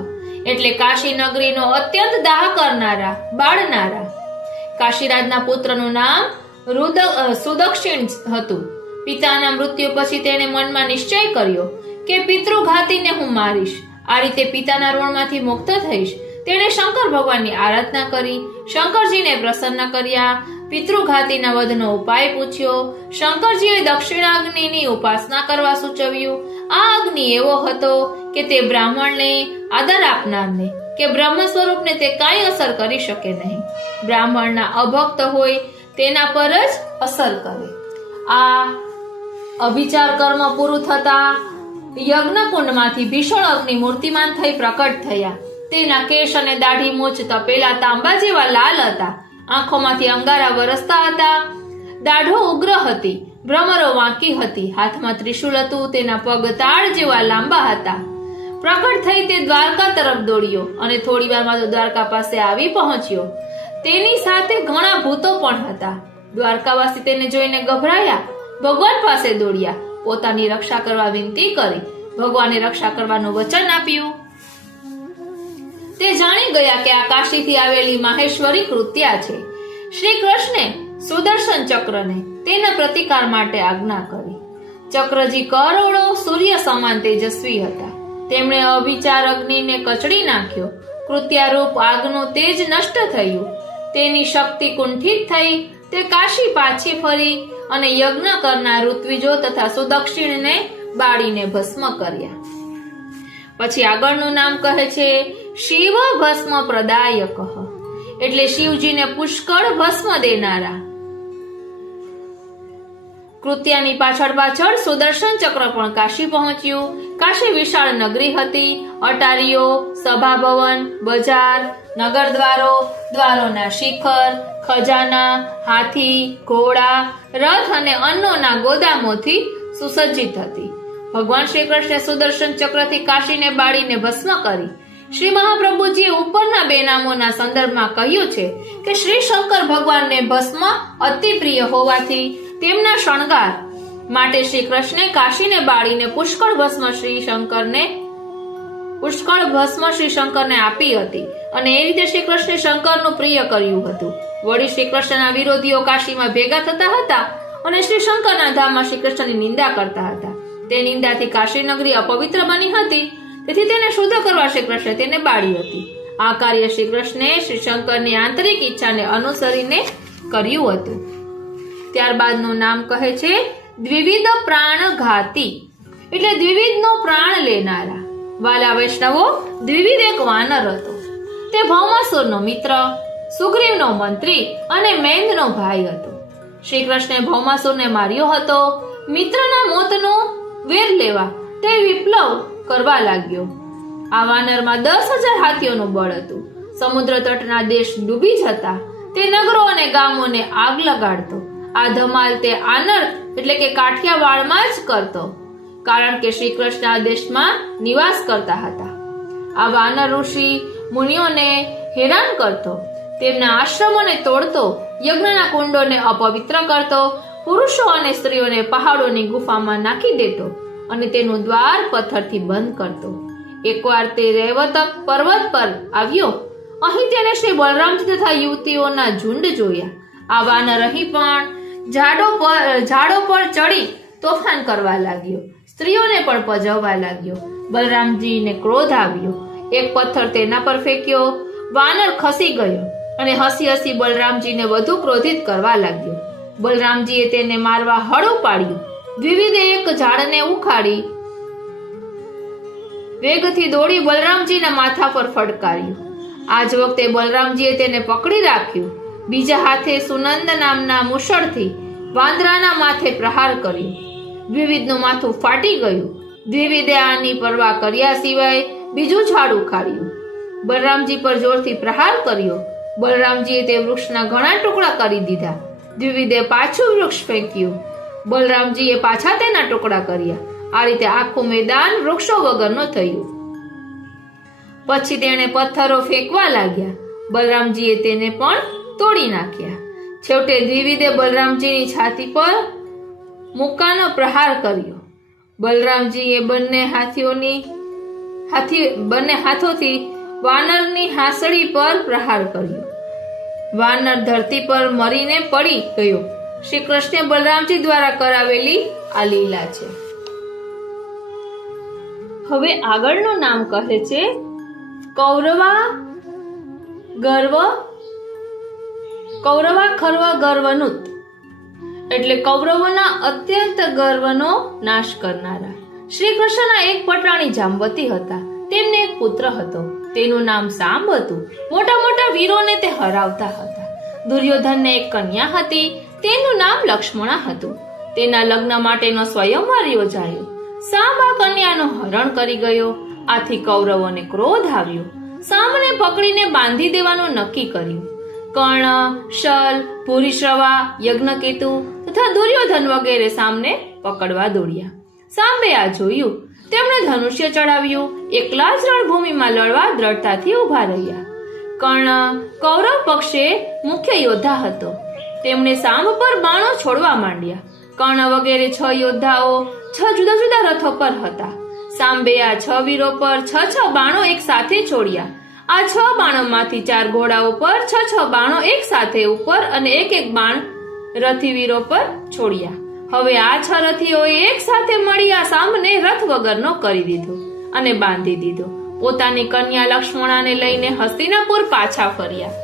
એટલે કાશી નગરીનો અત્યંત દાહ કરનારા, બાળનારા. કાશીરાજના પુત્રનું નામ સુદક્ષિણ હતું. પિતાના મૃત્યુ પછી તેણે મનમાં નિશ્ચય કર્યો કે પિતૃઘાતીને હું મારીશ, આ રીતે પિતાના ઋણમાંથી મુક્ત થઈશ. તેણે શંકર ભગવાનની આરાધના કરી, શંકરજીને પ્રસન્ન કર્યા, પિતૃઘાતીના વધનો ઉપાય પૂછ્યો. શંકરજીએ દક્ષિણાગ્નિની ઉપાસના કરવા સૂચવ્યું. આ અગ્નિ એવો હતો કે તે બ્રાહ્મણને, આદર આપનારને કે બ્રહ્મ સ્વરૂપને તે કાંઈ અસર કરી શકે નહીં. બ્રાહ્મણના અભક્ત હોય તેના પર જ અસર કરે. આ અભિચાર કર્મ પૂરું થતા યજ્ઞકુંડમાંથી ભીષણ અગ્નિ મૂર્તિમાન થઈ પ્રકટ થયા. તેના કેશ અને દાઢી મૂછ તપેલા તાંબા જેવા લાલ હતા. આંખોમાંથી અંગારા વરસતા હતા. દાઢો ઉગ્ર હતી, ભ્રમરો વાંકી હતી. હાથમાં ત્રિશૂલ હતું, તેના પગ તાળ જેવા લાંબા હતા. પ્રકટ થઈ તે દ્વારકા તરફ દોડ્યો અને થોડી વારમાં તો દ્વારકા પાસે આવી પહોંચ્યો. તેની સાથે ઘણા ભૂતો પણ હતા. દ્વારકાવાસી તેને જોઈને ગભરાયા, ભગવાન પાસે દોડ્યા, પોતાની રક્ષા કરવા વિનંતી કરી. ભગવાને રક્ષા કરવાનું વચન આપ્યું. તે જાણી ગયા કે આ કાશીથી આવેલી માહેશ્વરી કૃત્યા છે. શ્રી કૃષ્ણે સુદર્શન ચક્રને તેના પ્રતિકાર માટે આજ્ઞા કરી. ચક્રજી કરોડો સૂર્ય સમાન તેજસ્વી હતા. તેમણે અભિચાર અગ્નિને કચડી નાખ્યો. કૃત્યારૂપ આગનું તેજ નષ્ટ થયું. તેની શક્તિ કુંઠિત થઈ. તે કાશી પાછી ફરી અને યજ્ઞ કરનાર ઋત્વિજો તથા સુદક્ષિણને બાળીને ભસ્મ કર્યા. પછી આગળનું નામ કહે છે શિવ ભસ્મ પ્રદાયકઃ, એટલે શિવજીને પુષ્કળ ભસ્મ દેનારા. કૃત્યાની પાછળ સુદર્શન ચક્ર પણ કાશી પહોંચ્યું. કાશી વિશાળ નગરી હતી. અટારીઓ, સભાભવન, બજાર, નગરદ્વારો, દ્વારોના શિખર, ખજાના, હાથી, ઘોડા, રથ અને અન્નોના ગોદામોથી સુસજ્જિત હતી. ભગવાન શ્રી કૃષ્ણે સુદર્શન ચક્રથી કાશીને બાળીને ભસ્મ કરી. શ્રી મહાપ્રભુજીએ ઉપરના બે નામોના સંદર્ભમાં કહ્યું છે કે શ્રી શંકર ભગવાનને ભસ્મ અતિ પ્રિય હોવાથી તેમના શણગાર માટે શ્રી કૃષ્ણે કાશીને બાળીને પુષ્કળ ભસ્મ શ્રી શંકરને આપી હતી અને એ રીતે શ્રી કૃષ્ણે શંકરનું પ્રિય કર્યું હતું. વળી શ્રી કૃષ્ણના વિરોધીઓ કાશીમાં ભેગા થતા હતા અને શ્રી શંકરના ધામમાં શ્રી કૃષ્ણની નિંદા કરતા હતા. તે નિંદાથી કાશી નગરી અપવિત્ર બની હતી. તેથી તેને શુદ્ધ કરવા શ્રી કૃષ્ણે તેને બાળી હતી. આ કાર્ય શ્રી કૃષ્ણે શ્રી શંકરની આંતરિક ઈચ્છાને અનુસરીને કર્યું હતું. ત્યારબાદનું નામ કહે છે દ્વિવિધ પ્રાણ ઘાતી, એટલે દ્વિવિધનો પ્રાણ લેનારા. વાલા વૈષ્ણવો, દ્વિવિધ એક વાનર હતો. તે ભૌમાસુરનો મિત્ર, સુગ્રીવનો મંત્રી અને મૈંદનો ભાઈ હતો. શ્રી કૃષ્ણે ભૌમાસુરને માર્યો હતો. મિત્રના મોતનો વેર લેવા તે વિપ્લવ કરવા લાગ્યો. આ વાનરમાં 10,000 હાથીઓનું બળ હતું. સમુદ્ર તટના દેશ ડૂબી જતા તે નગરો અને ગામોને આગ લગાડતો. આ ધમાલ તે આનર્થ એટલે કે કાઠિયાવાડમાં જ કરતો, કારણ કે શ્રી કૃષ્ણ આ દેશમાં નિવાસ કરતા હતા. આ વાનર ઋષિ મુનિઓને હેરાન કરતો, તેમના આશ્રમોને તોડતો, યજ્ઞના કુંડોને અપવિત્ર કરતો, પુરુષો અને સ્ત્રીઓને પહાડોની ગુફામાં નાખી દેતો અને તેનું દ્વાર પથ્થરથી બંધ કરતો. એકવાર તે રૈવતક પર્વત પર આવ્યો. અહીં તેને શ્રી બલરામજી તથા યુવતીઓના ઝુંડ જોયા. આ વાનર અહીં પણ ઝાડો પર ચડી તોફાન કરવા લાગ્યો. સ્ત્રીઓને પણ પજવવા લાગ્યો. બલરામજીને ક્રોધ આવ્યો. એક પથ્થર તેના પર ફેંક્યો. વાનર ખસી ગયો અને હસી હસી બલરામજીને વધુ ક્રોધિત કરવા લાગ્યો. બલરામજીએ તેને મારવા હળ ઉપાડ્યું. દ્વિવિધે એક ઝાડને ઉખાડી વેગથી દોડી બલરામજીના માથા પર ફટકાર્યું. આ જ વખતે બલરામજીએ તેને પકડી રાખ્યું. બીજા હાથે સુનંદ નામના મુશળથી વાંદરાના માથે પ્રહાર કર્યો. દ્વિવિધનું માથું ફાટી ગયું. દ્વિવિધે આની પરવા કર્યા સિવાય બીજું ઝાડ ઉખાડ્યું. બલરામજી પર જોરથી પ્રહાર કર્યો. બલરામજીએ તે વૃક્ષના ઘણા ટુકડા કરી દીધા. દ્વિવિદે પાછું વૃક્ષ ફેંક્યું. બલરામજીએ પાછા તેના ટુકડા કર્યા. આ રીતે આખું મેદાન વૃક્ષો વગરનો થયું. પછી તેણે પથ્થરો ફેંકવા લાગ્યા. બલરામજીએ તેને પણ તોડી નાખ્યા. છેવટે દ્વિવિદે બલરામજીની છાતી પર મુક્કાનો પ્રહાર કર્યો. બલરામજીએ બંને હાથોથી વાનરની હાંસળી પર પ્રહાર કર્યો. વાનર ધરતી પર મરીને પડી ગયો. શ્રી કૃષ્ણ બલરામજી દ્વારા કરાવેલી આ લીલા છે. હવે આગળનું નામ કહે છે કૌરવા ખર્વ ગર્વનુત, એટલે કૌરવોના અત્યંત ગર્વનો નાશ કરનારા. શ્રી કૃષ્ણના એક પટરાણી જાંબવતી હતા. તેમને એક પુત્ર હતો. તેનું નામ સાંબ હતું. મોટા મોટા વીરોને તે હરાવતા હતા. દુર્યોધનને એક કન્યા હતી. તેનું નામ લક્ષ્મણા હતું. તેના લગ્ન માટેનો સ્વયંવર યોજાયો. સાંબ આ કન્યાનું હરણ કરી ગયો. આથી કૌરવોને ક્રોધ આવ્યો. સાંબને પકડીને બાંધી દેવાનું નક્કી કર્યું. કર્ણ, શલ, ભૂરિશ્રવા, યજ્ઞકેતુ તથા દુર્યોધન વગેરે સાંબને પકડવા દોડ્યા. સાંબે આ જોયું. તેમણે ધનુષ્ય ચડાવ્યું. એકલા જ રણભૂમિમાં લડવા દ્રઢતાથી ઉભા રહ્યા. કર્ણ કૌરવ પક્ષે મુખ્ય યોદ્ધા હતો. તેમણે સાંબ પર બાણો છોડવા માંડ્યા. કર્ણ વગેરે 6 યોદ્ધાઓ 6 જુદા જુદા રથો પર હતા. સાંબે આ 6 વીરો પર 6 બાણો એક સાથે છોડ્યા. આ 6 બાણોમાંથી 4 ઘોડાઓ પર 6 બાણો એક સાથે ઉપર અને એક બાણ રથી વીરો પર છોડ્યા. હવે આ 6 રથીઓએ એક સાથે મળી આ સાંબને રથ વગરનો કરી દીધો અને બાંધી દીધો. પોતાની કન્યા લક્ષ્મણાને લઈને હસ્તિનાપુર પાછા ફર્યા.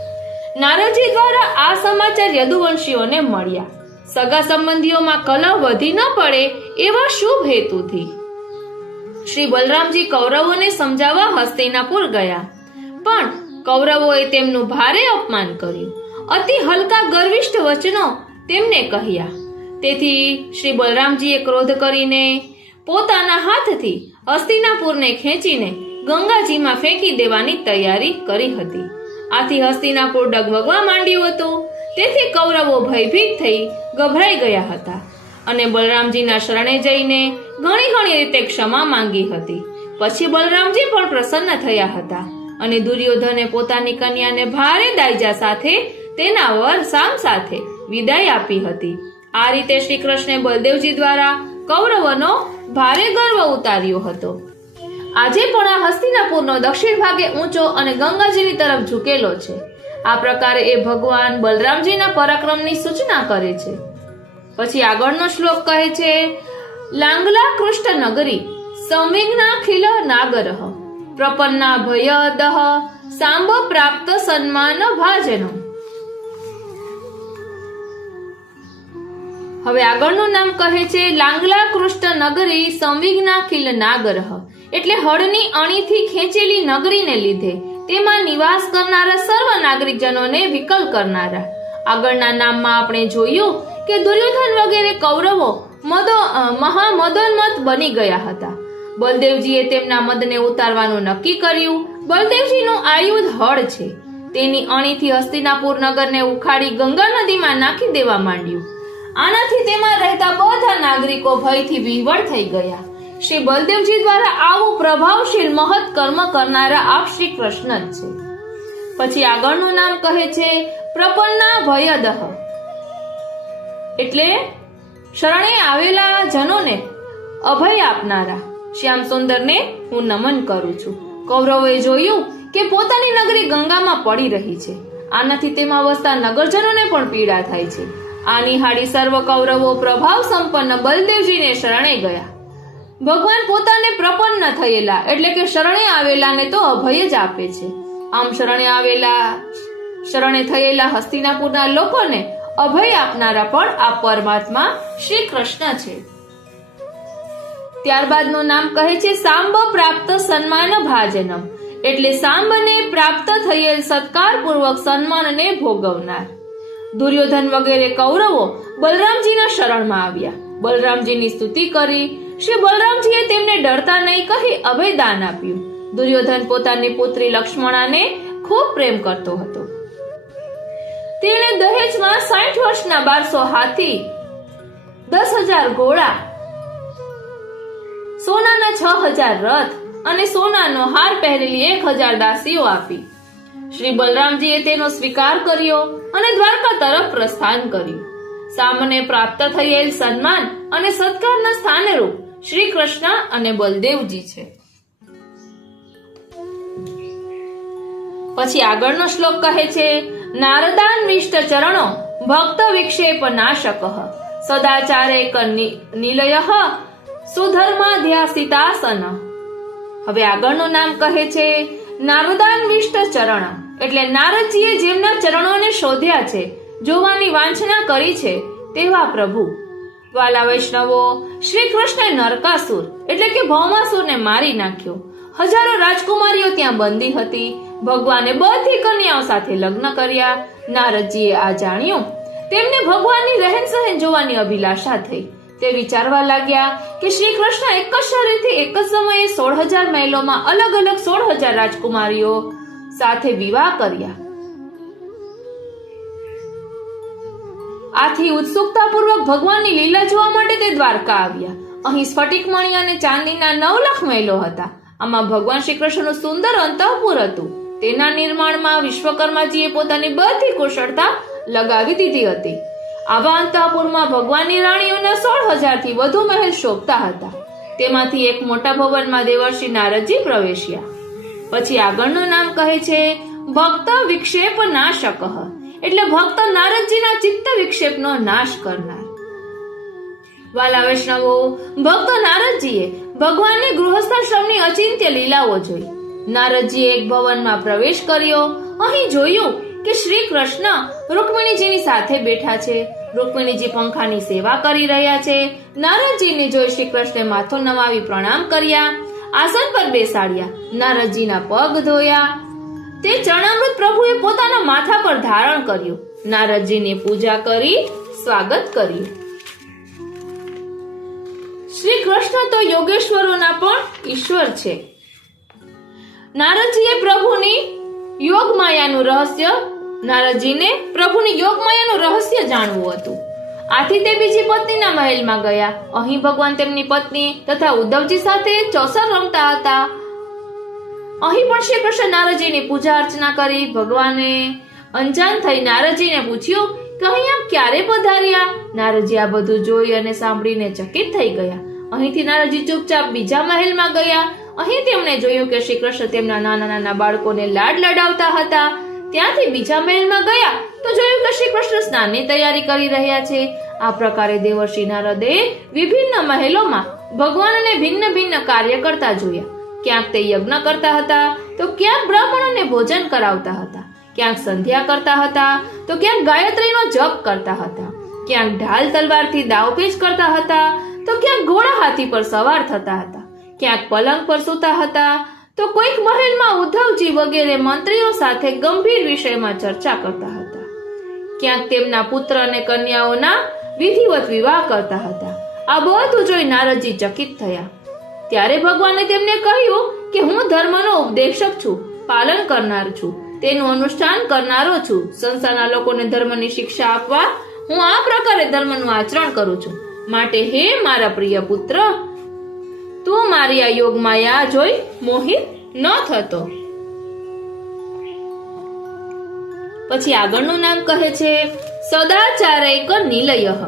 નારદજી દ્વારા આ સમાચાર યદુવંશીઓને મળ્યા. સગા સંબંધીઓમાં કલહ વધી ન પડે એવા શુભ હેતુથી શ્રી બલરામજી કૌરવોને સમજાવવા હસ્તિનાપુર ગયા. પણ કૌરવોએ તેમનું ભારે અપમાન કર્યું. અતિ હલકા ગર્વિષ્ઠ વચનો તેમને કહ્યા. તેથી શ્રી બલરામજીએ ક્રોધ કરીને પોતાના હાથથી હસ્તિનાપુરને ખેંચીને ગંગાજીમાં ફેંકી દેવાની તૈયારી કરી હતી. આથી હસ્તિનાપુર ડગમગવા માંડ્યું હતું. તેથી કૌરવો ભયભીત થઈ ગભરાઈ ગયા હતા અને બલરામજીના શરણે જઈને ઘણી રીતે ક્ષમા માંગી હતી. પછી બલરામજી પણ પ્રસન્ન થયા હતા અને દુર્યોધને પોતાની કન્યાને ભારે દાયજા સાથે તેના વર સામ સાથે વિદાય આપી હતી. આ રીતે શ્રી કૃષ્ણે બલદેવજી દ્વારા કૌરવોનો ભારે ગર્વ ઉતાર્યો હતો. આજે પણ આ હસ્તિનાપુરનો દક્ષિણ ભાગે ઊંચો અને ગંગાજીની તરફ ઝૂકેલો છે. આ પ્રકારે એ ભગવાન બલરામજીના પરાક્રમની સૂચના કરે છે. પછી આગળનો શ્લોક કહે છે લાંગલા કૃષ્ણ નગરી સંવિઘ્નાખિલ નાગરઃ પ્રપન્ના ભયદઃ સાંબ પ્રાપ્ત સન્માન ભાજનો. હવે આગળનું નામ કહે છે લાંગલા કૃષ્ણ નગરી સંવિઘ્નાખિલ નાગરઃ, એટલે હળની અણીથી ખેંચેલી નગરીને લીધે તેમાં નિવાસ કરનારા સર્વ નાગરિકજનોને વિકલ કરનારા. આગળના નામમાં આપણે જોયું કે દુર્યોધન વગેરે કૌરવો મહામદોન્મત્ત બની ગયા હતા. બલદેવજીએ તેમના મદને ઉતારવાનું નક્કી કર્યું. બલદેવજીનું આયુધ હળ છે. તેની અણીથી હસ્તિનાપુર નગરને ઉખાડી ગંગા નદીમાં નાખી દેવા માંડ્યું. આનાથી તેમાં રહેતા બધા નાગરિકો ભયથી વિહવળ થઈ ગયા. શ્રી બલદેવજી દ્વારા આવું પ્રભાવશીલ મહৎ કર્મ કરનારા આપ શ્રી કૃષ્ણ જ છે. પછી આગળનું નામ કહે છે પ્રપન્ના ભયદઃ, એટલે શરણે આવેલા જનોને અભય આપનારા શ્યામ સુંદરને હું નમન કરું છું. કૌરવોએ જોયું કે પોતાની નગરી ગંગામાં પડી રહી છે. આનાથી તેમાં વસતા નગરજનોને પણ પીડા થાય છે. આ નિહાળી સર્વ કૌરવો પ્રભાવ સંપન્ન બલદેવજીને શરણે ગયા. ભગવાન પોતાને પ્રપન્ન થયેલા એટલે કે શરણે આવેલાને તો અભય જ આપે છે. આમ શરણે થયેલા હસ્તિનાપુરના લોકોને અભય આપનારા પણ આ પરમાત્મા શ્રી કૃષ્ણ છે. ત્યારબાદનું નામ કહે છે સાંબ પ્રાપ્ત સન્માન ભાજનમ, એટલે સાંબને પ્રાપ્ત થયેલ સત્કાર પૂર્વક સન્માનને ભોગવનાર. દુર્યોધન વગેરે કૌરવો બલરામજીના શરણમાં આવ્યા. બલરામજીની સ્તુતિ કરી. શ્રી બલરામજીએ તેમને ડરતા નહીં કહી અભયદાન આપ્યું. દુર્યોધન પોતાની પુત્રી લક્ષ્મણાને ખૂબ પ્રેમ કરતો હતો. તેણે દહેજમાં 60 વર્ષના 1200 હાથી, 10,000 ઘોડા, સોનાના 6,000 રથ અને સોનાનો હાર પહેરેલી 1,000 દાસીઓ આપી. શ્રી બલરામજીએ તેનો સ્વીકાર કર્યો અને દ્વારકા તરફ પ્રસ્થાન કર્યું. સામને પ્રાપ્ત થયેલ સન્માન અને સત્કારના સ્થાને રૂપ શ્રી કૃષ્ણ અને બલદેવજી છે. પછી આગળનો શ્લોક કહે છે, નારદાન્વિષ્ટ ચરણો ભક્ત વિક્ષેપ નાશક સદાચારેક નિલયઃ સુધર્માધ્યાસિતાસન. હવે આગળનું નામ કહે છે નારદાન્વિષ્ટ ચરણ, એટલે નારદજીએ જેમના ચરણોને શોધ્યા છે, જોવાની વાંછના કરી છે તેવા પ્રભુ. વાલા વૈષ્ણવો, શ્રી કૃષ્ણે નરકાસુર એટલે કે ભૌમાસુરને મારી નાખ્યો. હજારો રાજકુમારીઓ ત્યાં બંધી હતી. ભગવાને બધી કન્યાઓ સાથે લગ્ન કર્યા. નારદજીએ આ જાણ્યું. તેમને ભગવાનની રહેન સહેન જોવાની અભિલાષા થઈ. તે વિચારવા લાગ્યા કે શ્રી કૃષ્ણ એક જ શરીરથી એક જ સમયે 16,000 મહેલોમાં અલગ અલગ 16,000 રાજકુમારીઓ સાથે વિવાહ કર્યા. આથી ઉત્સુકતાપૂર્વક ભગવાનની લીલા જોવા માટે તે દ્વારકા આવ્યા. અહીં સ્ફટિકમણી અને ચાંદીના 9 લાખ મહેલો હતા. આમાં ભગવાન શ્રી કૃષ્ણનું સુંદર અંતઃપુર હતું. તેના નિર્માણમાં વિશ્વકર્માજીએ પોતાની બધી કુશળતા લગાવી દીધી હતી. આવા અંતઃપુરમાં ભગવાનની રાણીઓના 16,000 થી વધુ મહેલ શોભતા હતા. તેમાંથી એક મોટા ભવનમાં દેવર્ષિ નારદજી પ્રવેશ્યા. પછી આગળનું નામ કહે છે ભક્ત વિક્ષેપ નાશક, એટલે ભક્ત નારદજીના ચિત્ત વિક્ષેપનો નાશ કરનાર. વાલા વૈષ્ણવો, ભક્ત નારદજીએ ભગવાનની ગૃહસ્થાશ્રમની અચિંત્ય લીલાઓ જોઈ. નારદજીએ એક ભવનમાં પ્રવેશ કર્યો. અહીં જોયું કે શ્રી કૃષ્ણ રૂકમિણીજીની સાથે બેઠા છે. રૂકમિણીજી પંખાની સેવા કરી રહ્યા છે. નારદજીને જોઈ શ્રી કૃષ્ણે માથું નમાવી પ્રણામ કર્યા. આસન પર બેસાડ્યા. નારદજીના પગ ધોયા. તે ચરણામૃત પ્રભુએ પોતાના માથા પર ધારણ કર્યું. નારદજીની પૂજા કરી સ્વાગત કર્યું. શ્રી કૃષ્ણ તો યોગેશ્વરોના પણ ઈશ્વર છે. નારદજીને પ્રભુની યોગમાયાનું રહસ્ય જાણવું હતું. આથી તે બીજી પત્નીના મહેલમાં ગયા. અહીં ભગવાન તેમની પત્ની તથા ઉદ્ધવજી સાથે ચોસર રમતા હતા. અહીં પણ શ્રી કૃષ્ણ નારદજીની પૂજા અર્ચના કરી. ભગવાને અંજાન થઈ નારદજીને પૂછ્યું કે અહીં આપ ક્યારે પધાર્યા? નારદજી આ બધું જોઈ અને સાંભળીને ચકિત થઈ ગયા. અહીંથી નારદજી ચૂપચાપ બીજા મહેલમાં ગયા. અહીં તેમણે જોયું કે શ્રી કૃષ્ણ તેમના નાના નાના બાળકોને લાડ લડાવતા હતા. ત્યાંથી બીજા મહેલમાં ગયા તો જોયું કે શ્રી કૃષ્ણ સ્નાનની તૈયારી કરી રહ્યા છે. આ પ્રકારે દેવર્ષિ નારદે વિભિન્ન મહેલોમાં ભગવાનને ભિન્ન ભિન્ન કાર્ય કરતા જોયા. ક્યાંક તે યજ્ઞ કરતા હતા તો ક્યાંક બ્રાહ્મણોને ભોજન કરાવતા હતા. ક્યાંક સંધ્યા કરતા હતા તો ક્યાંક ગાયત્રીનો જપ કરતા હતા. ક્યાંક ઢાલ તલવારથી દાવપેચ કરતા હતા તો ક્યાંક ઘોડા હાથી પર સવાર થતા હતા. ક્યાંક પલંગ પર સૂતા હતા તો કોઈક મહેલમાં ઉદ્ધવજી વગેરે મંત્રીઓ સાથે ગંભીર વિષયમાં ચર્ચા કરતા હતા. ક્યાંક તેમના પુત્ર અને કન્યાઓના વિધિવત વિવાહ કરતા હતા. આ બધું જોઈ નારદજી ચકિત થયા. ત્યારે ભગવાને તેમને કહ્યું કે હું ધર્મનો ઉપદેશક છું, પાલન કરનાર છું, તેનું અનુષ્ઠાન કરનારો છું. સંસારના લોકોને ધર્મની શિક્ષા આપવા હું આ પ્રકારે ધર્મનું આચરણ કરું છું. માટે હે મારા પ્રિય પુત્ર, તું મારી આ યોગ માયા જોઈ મોહિત ન થતો. પછી આગળનું નામ કહે છે સદાચારૈક નિલયઃ,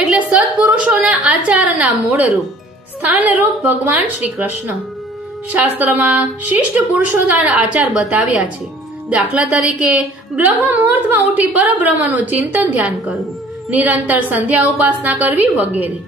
એટલે સત્પુરુષોના આચારના મૂળરૂપ સ્થાનરૂપ ભગવાન શ્રી કૃષ્ણ. શાસ્ત્રમાં શિષ્ટ પુરુષોના આચાર બતાવ્યા છે. દાખલા તરીકે બ્રહ્મ મુહૂર્તમાં ઉઠી પરબ્રહ્મનું ચિંતન ધ્યાન કરવું, નિરંતર સંધ્યા ઉપાસના કરવી વગેરે.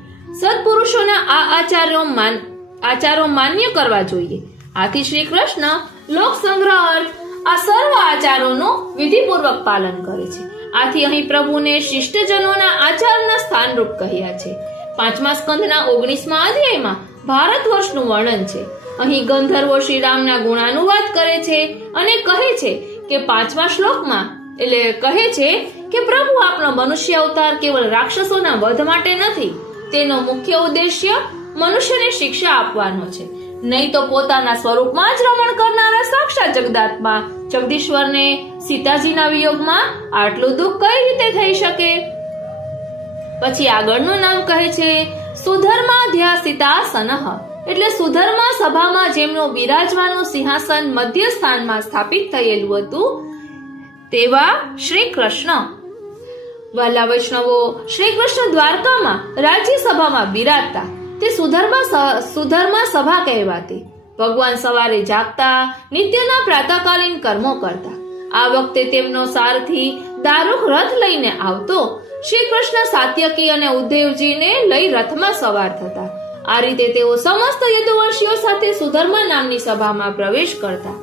સત્પુરુષોના આ આચારો માન્ય કરવા જોઈએ. આથી શ્રી કૃષ્ણ લોક સંગ્રહ અર્થ આ સર્વ આચારોનું વિધિપૂર્વક પાલન કરે છે. આથી અહીં પ્રભુને શિષ્ટજનોના આચારના સ્થાનરૂપ કહ્યા છે. 5મા સ્કંધના 19મા અધ્યાયમાં ભારત વર્ષનું વર્ણન છે. અહીં ગંધર્વો શ્રી રામના ગુણાનુવાદ કરે છે અને કહે છે કે 5મા શ્લોકમાં એટલે કહે છે કે પ્રભુ આપનો મનુષ્ય અવતાર કેવળ રાક્ષસોના વધ માટે નથી. તેનો મુખ્ય ઉદ્દેશ્ય મનુષ્યને શિક્ષા આપવાનો છે. નહીં તો પોતાના સ્વરૂપમાં જ રમણ કરનારા સાક્ષાત જગદાત્મા જગદીશ્વરને સીતાજીના વિયોગમાં આટલું દુઃખ કઈ રીતે થઈ શકે? પછી આગળનું નામ કહે છે સુધર્માધ્યાસિતાસનઃ, એટલે સુધર્મા સભામાં જેમનું બિરાજવાનું સિંહાસન મધ્ય સ્થાનમાં સ્થાપિત થયેલું હતું તેવા શ્રી કૃષ્ણ. વાલા વૈષ્ણવો, શ્રી કૃષ્ણ દ્વારકામાં રાજ્યસભામાં બિરાજતા તે સુધર્મા સભા કહેવાતી. ભગવાન સવારે જાગતા, નિત્યના પ્રાતઃકાલીન કર્મો કરતા. આ વખતે તેમનો સારથી દારૂક રથ લઈને આવતો. શ્રી કૃષ્ણ સાત્યકી અને ઉદ્ધવજીને લઈ રથમાં સવાર થતા. આ રીતે તેઓ સમસ્ત યદુવંશીઓ સાથે સુધર્મા નામની સભામાં પ્રવેશ કરતા.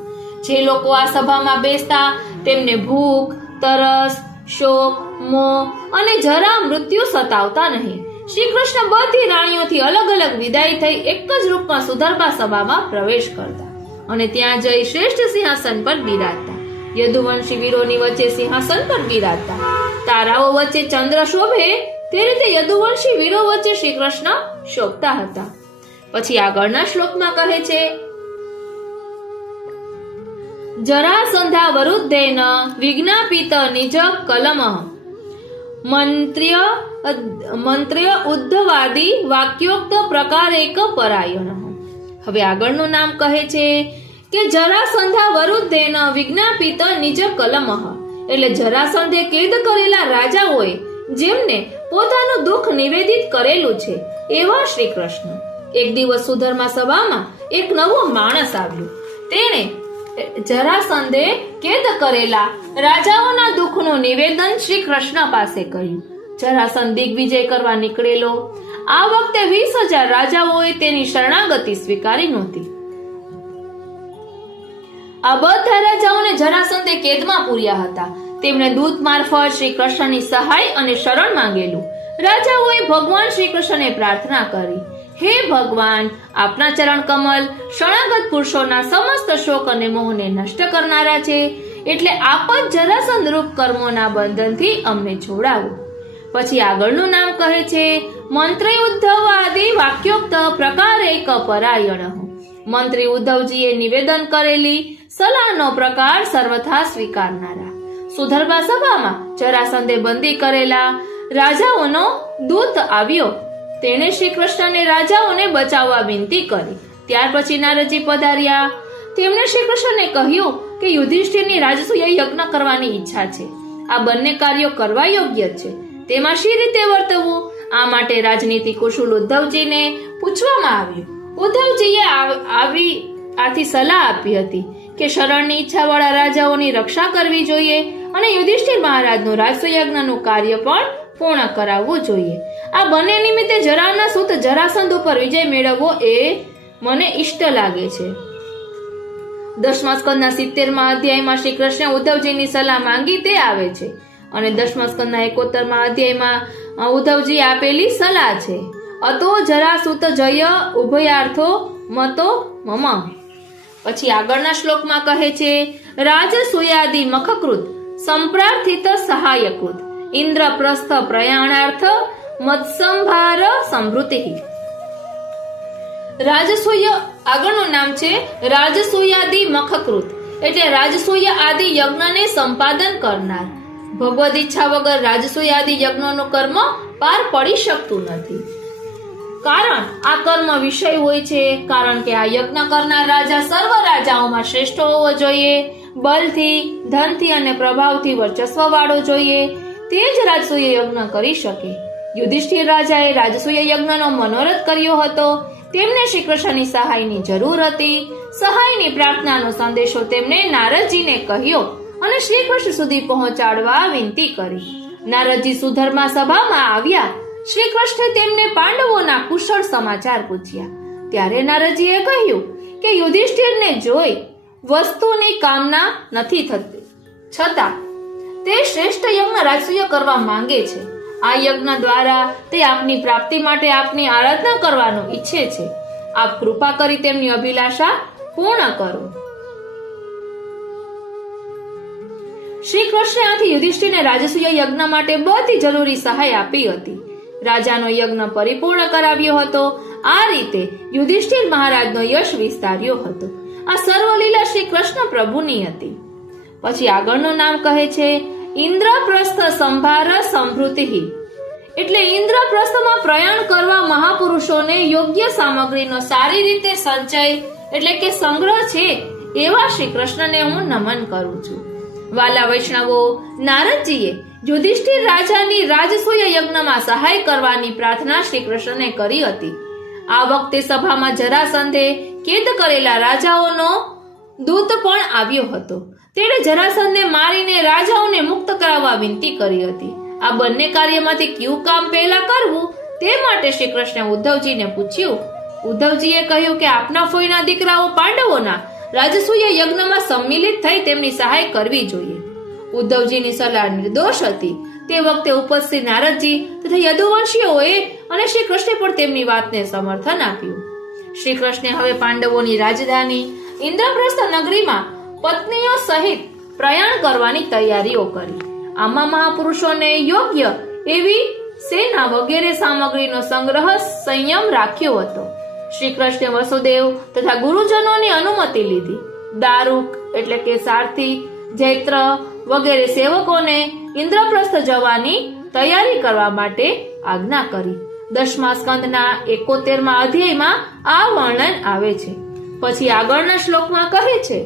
જે લોકો આ સભામાં બેસતા તેમને ભૂખ, તરસ, શોક, મોહ અને જરા મૃત્યુ સતાવતા નહીં. શ્રી કૃષ્ણ બધી રાણીઓથી અલગ અલગ વિદાય થઈ એક જ રૂપમાં સુધર્મા સભામાં પ્રવેશ કરતા અને ત્યાં જઈ શ્રેષ્ઠ સિંહાસન પર બિરાજતા. યદુવંશી વીરોની વચ્ચે સિંહાસન પર બિરાજતા. તારાઓ વચ્ચે ચંદ્ર શોભે તે રીતે યદુવંશી વીરો વચ્ચે શ્રી કૃષ્ણ શોભતા હતા. પછી આગળના શ્લોકમાં કહે છે જરાસંધા વરુદ્ધેન વિજ્ઞાપિત નિજ કલમઃ મંત્ર્ય ઉદ્ધવાદી વાક્યોક્ત પ્રકારેક પરાયણ. હવે આગળનું નામ કહે છે કે જરાસંધા વરુદ્ધેન વિજ્ઞાપિત નિજ કલમઃ, એટલે જરાસંધે કેદ કરેલા રાજાઓએ જેમને પોતાનું દુઃખ નિવેદિત કરેલું છે એવા શ્રી કૃષ્ણ. એક દિવસ સુધર્મા સભામાં એક નવો માણસ આવ્યો. તેણે જરાસંધે કેદ કરેલા રાજાઓના દુઃખનું નિવેદન શ્રી કૃષ્ણ પાસે કહ્યું. જરાસંધ દિગ્વિજય કરવા નીકળેલો. આ વખતે 20,000 રાજાઓએ તેની શરણાગતિ સ્વીકારી નહોતી. આ બધા રાજાઓને જરાસંધે કેદમાં પૂર્યા હતા. તેમણે દૂત મારફત શ્રી કૃષ્ણની સહાય અને શરણ માંગેલું. રાજાઓએ ભગવાન શ્રી કૃષ્ણને પ્રાર્થના કરી, હે ભગવાન, આપના ચરણ કમલ શરણાગત પુરુષોના સમસ્ત શોક અને મોહને નષ્ટ કરનારા છે, એટલે આપ જ જરાસંધ રૂપ કર્મોના બંધનથી અમને છોડાવો. પછી આગળનું નામ કહે છે મંત્રી ઉદ્ધવ આદિ વાક્યોક્ત પ્રકારેક પરાયણ. મંત્રી ઉદ્ધવજીએ નિવેદન કરેલી સલાહનો પ્રકાર સર્વથા સ્વીકારનારા. સુધર્મા સભામાં જરાસંધે બંદી કરેલા રાજાઓનો દૂત આવ્યો. તેણે શ્રી કૃષ્ણને રાજાઓને બચાવવા વિનંતી કરી. ત્યાર પછી નારદજી પધાર્યા. તેમણે શ્રી કૃષ્ણને કહ્યું કે યુધિષ્ઠિરની રાજસૂય યજ્ઞ કરવાની ઈચ્છા છે. આ બંને કાર્યો કરવા યોગ્ય છે. તેમાં શી રીતે વર્તવું? આ માટે રાજનીતિ કુશળ ઉદ્ધવજીને પૂછવામાં આવ્યું. ઉદ્ધવજીએ આથી સલાહ આપી હતી કે શરણની ઈચ્છાવાળા રાજાઓની રક્ષા કરવી જોઈએ અને યુધિષ્ઠિર મહારાજનું રાજસૂય યજ્ઞનું કાર્ય પણ પૂર્ણ કરાવવું જોઈએ. આ બંને નિમિત્તે જરાના સુત જરાસંધ ઉપર વિજય મેળવવો એ મને ઇષ્ટ લાગે છે. 10મા સ્કંદના 70મા અધ્યાયમાં શ્રી કૃષ્ણે ઉદ્ધવજીની સલાહ માંગી તે આવે છે અને 10મા સ્કંદના 71મા અધ્યાયમાં ઉદ્ધવજી આપેલી સલાહ છે. અતો જરાસુત જય ઉભયાર્થો મતો મમ. પછી આગળના શ્લોકમાં કહે છે રાજસૂયાદિ મખકૃત સંપ્રાર્થિત સહાયકૃત ઇન્દ્રપ્રસ્થ પ્રયાણાર્થ મત્સંભાર સંવૃત્તિ. રાજસૂય આગળનું નામ છે રાજસૂયાદિ મખકૃત, એટલે રાજસૂય આદિ યજ્ઞને સંપાદન કરનાર. ભગવદ ઈચ્છા વગર રાજસૂય આદિ યજ્ઞનું કર્મ પાર પડી શકતું નથી. કારણ આ કર્મ વિષય હોય છે. કારણ કે આ યજ્ઞ કરનાર રાજા સર્વ રાજાઓમાં શ્રેષ્ઠ હોવો જોઈએ. બલથી, ધનથી અને પ્રભાવથી વર્ચસ્વ વાળો જોઈએ. તે જ રાજસૂય યજ્ઞ કરી શકે. યુધિષ્ઠિર રાજાએ રાજસૂય યજ્ઞનો મનોરથ કર્યો હતો. તેમને શ્રી કૃષ્ણની સહાયની જરૂર હતી. સહાયની પ્રાર્થનાનો સંદેશો તેમણે નારદજીને કહ્યો અને શ્રી કૃષ્ણ સુધી પહોંચાડવા વિનંતી કરી. નારદજી સુધર્મા સભામાં આવ્યા. શ્રી કૃષ્ણે તેમને પાંડવોના કુશળ સમાચાર પૂછ્યા. ત્યારે નારદજીએ કહ્યું કે યુધિષ્ઠિરને જોઈ વસ્તુની કામના નથી થતી, છતાં તે શ્રેષ્ઠ યજ્ઞ રાજસૂય કરવા માંગે છે. આ યજ્ઞ દ્વારા તે આપની પ્રાપ્તિ માટે આપની આરાધના કરવાનું ઈચ્છે છે. આપ કૃપા કરી તેમની અભિલાષા પૂર્ણ કરો. શ્રી કૃષ્ણે આથી યુધિષ્ઠિરને રાજસૂય યજ્ઞ માટે બધી જરૂરી સહાય આપી હતી. રાજાનો યજ્ઞ પરિપૂર્ણ કરાવ્યો હતો. આ રીતે યુધિષ્ઠિર મહારાજનો યશ વિસ્તાર્યો હતો. આ સર્વલીલા શ્રી કૃષ્ણ પ્રભુની હતી. પછી આગળનું નામ કહે છે ઇન્દ્રપ્રસ્થ સંભાર સંભૃતિ. એટલે ઇન્દ્રપ્રસ્થમાં પ્રયાણ કરવા મહાપુરુષોને યોગ્ય સામગ્રીનો સારી રીતે સંચય એટલે કે સંગ્રહ છે એવા શ્રી કૃષ્ણને હું નમન કરું છું. વાલા વૈષ્ણવો, નારદજીએ યુધિષ્ઠિર રાજાની રાજસૂય યજ્ઞમાં સહાય કરવાની પ્રાર્થના શ્રી કૃષ્ણને કરી હતી. આ વખતે સભામાં જરાસંધે કેદ કરેલા રાજાઓનો દૂત પણ આવ્યો હતો. તેણે જરાસંધને મારીને રાજાઓને મુક્ત કરાવવા વિનંતી કરી હતી. આ બંને કાર્યમાંથી કયું કામ પહેલા કરવું તે માટે શ્રી કૃષ્ણે ઉદ્ધવજીને પૂછ્યું. ઉદ્ધવજીએ કહ્યું કે આપના ફોઈના દીકરાઓ પાંડવોના રાજસૂય યજ્ઞમાં સંમિલિત થઈ તેમની સહાય કરવી જોઈએ. ઉદ્ધવજીની સલાહ નિર્દોષ હતી. તે વખતે ઉપસ્થિત નારદજી તથા યદુવંશીઓએ અને શ્રી કૃષ્ણે પણ તેમની વાતને સમર્થન આપ્યું. શ્રી કૃષ્ણે હવે પાંડવોની રાજધાની ઇન્દ્રપ્રસ્થ નગરીમાં પત્નીઓ સહિત પ્રયાણ કરવાની તૈયારીઓ કરી. આમાં મહાપુરુષોને યોગ્ય એવી સેના વગેરે સામગ્રીનો સંગ્રહ સંયમ રાખ્યો હતો. શ્રી કૃષ્ણે વસુદેવ તથા ગુરુજનોની અનુમતિ લીધી. દારૂક એટલે કે સારથી, જૈત્ર વગેરે સેવકોને ઇન્દ્રપ્રસ્થ જવાની તૈયારી કરવા માટે આજ્ઞા કરી. 10મા સ્કંદના 71મા અધ્યાયમાં આ વર્ણન આવે છે. પછી આગળના શ્લોકમાં કહે છે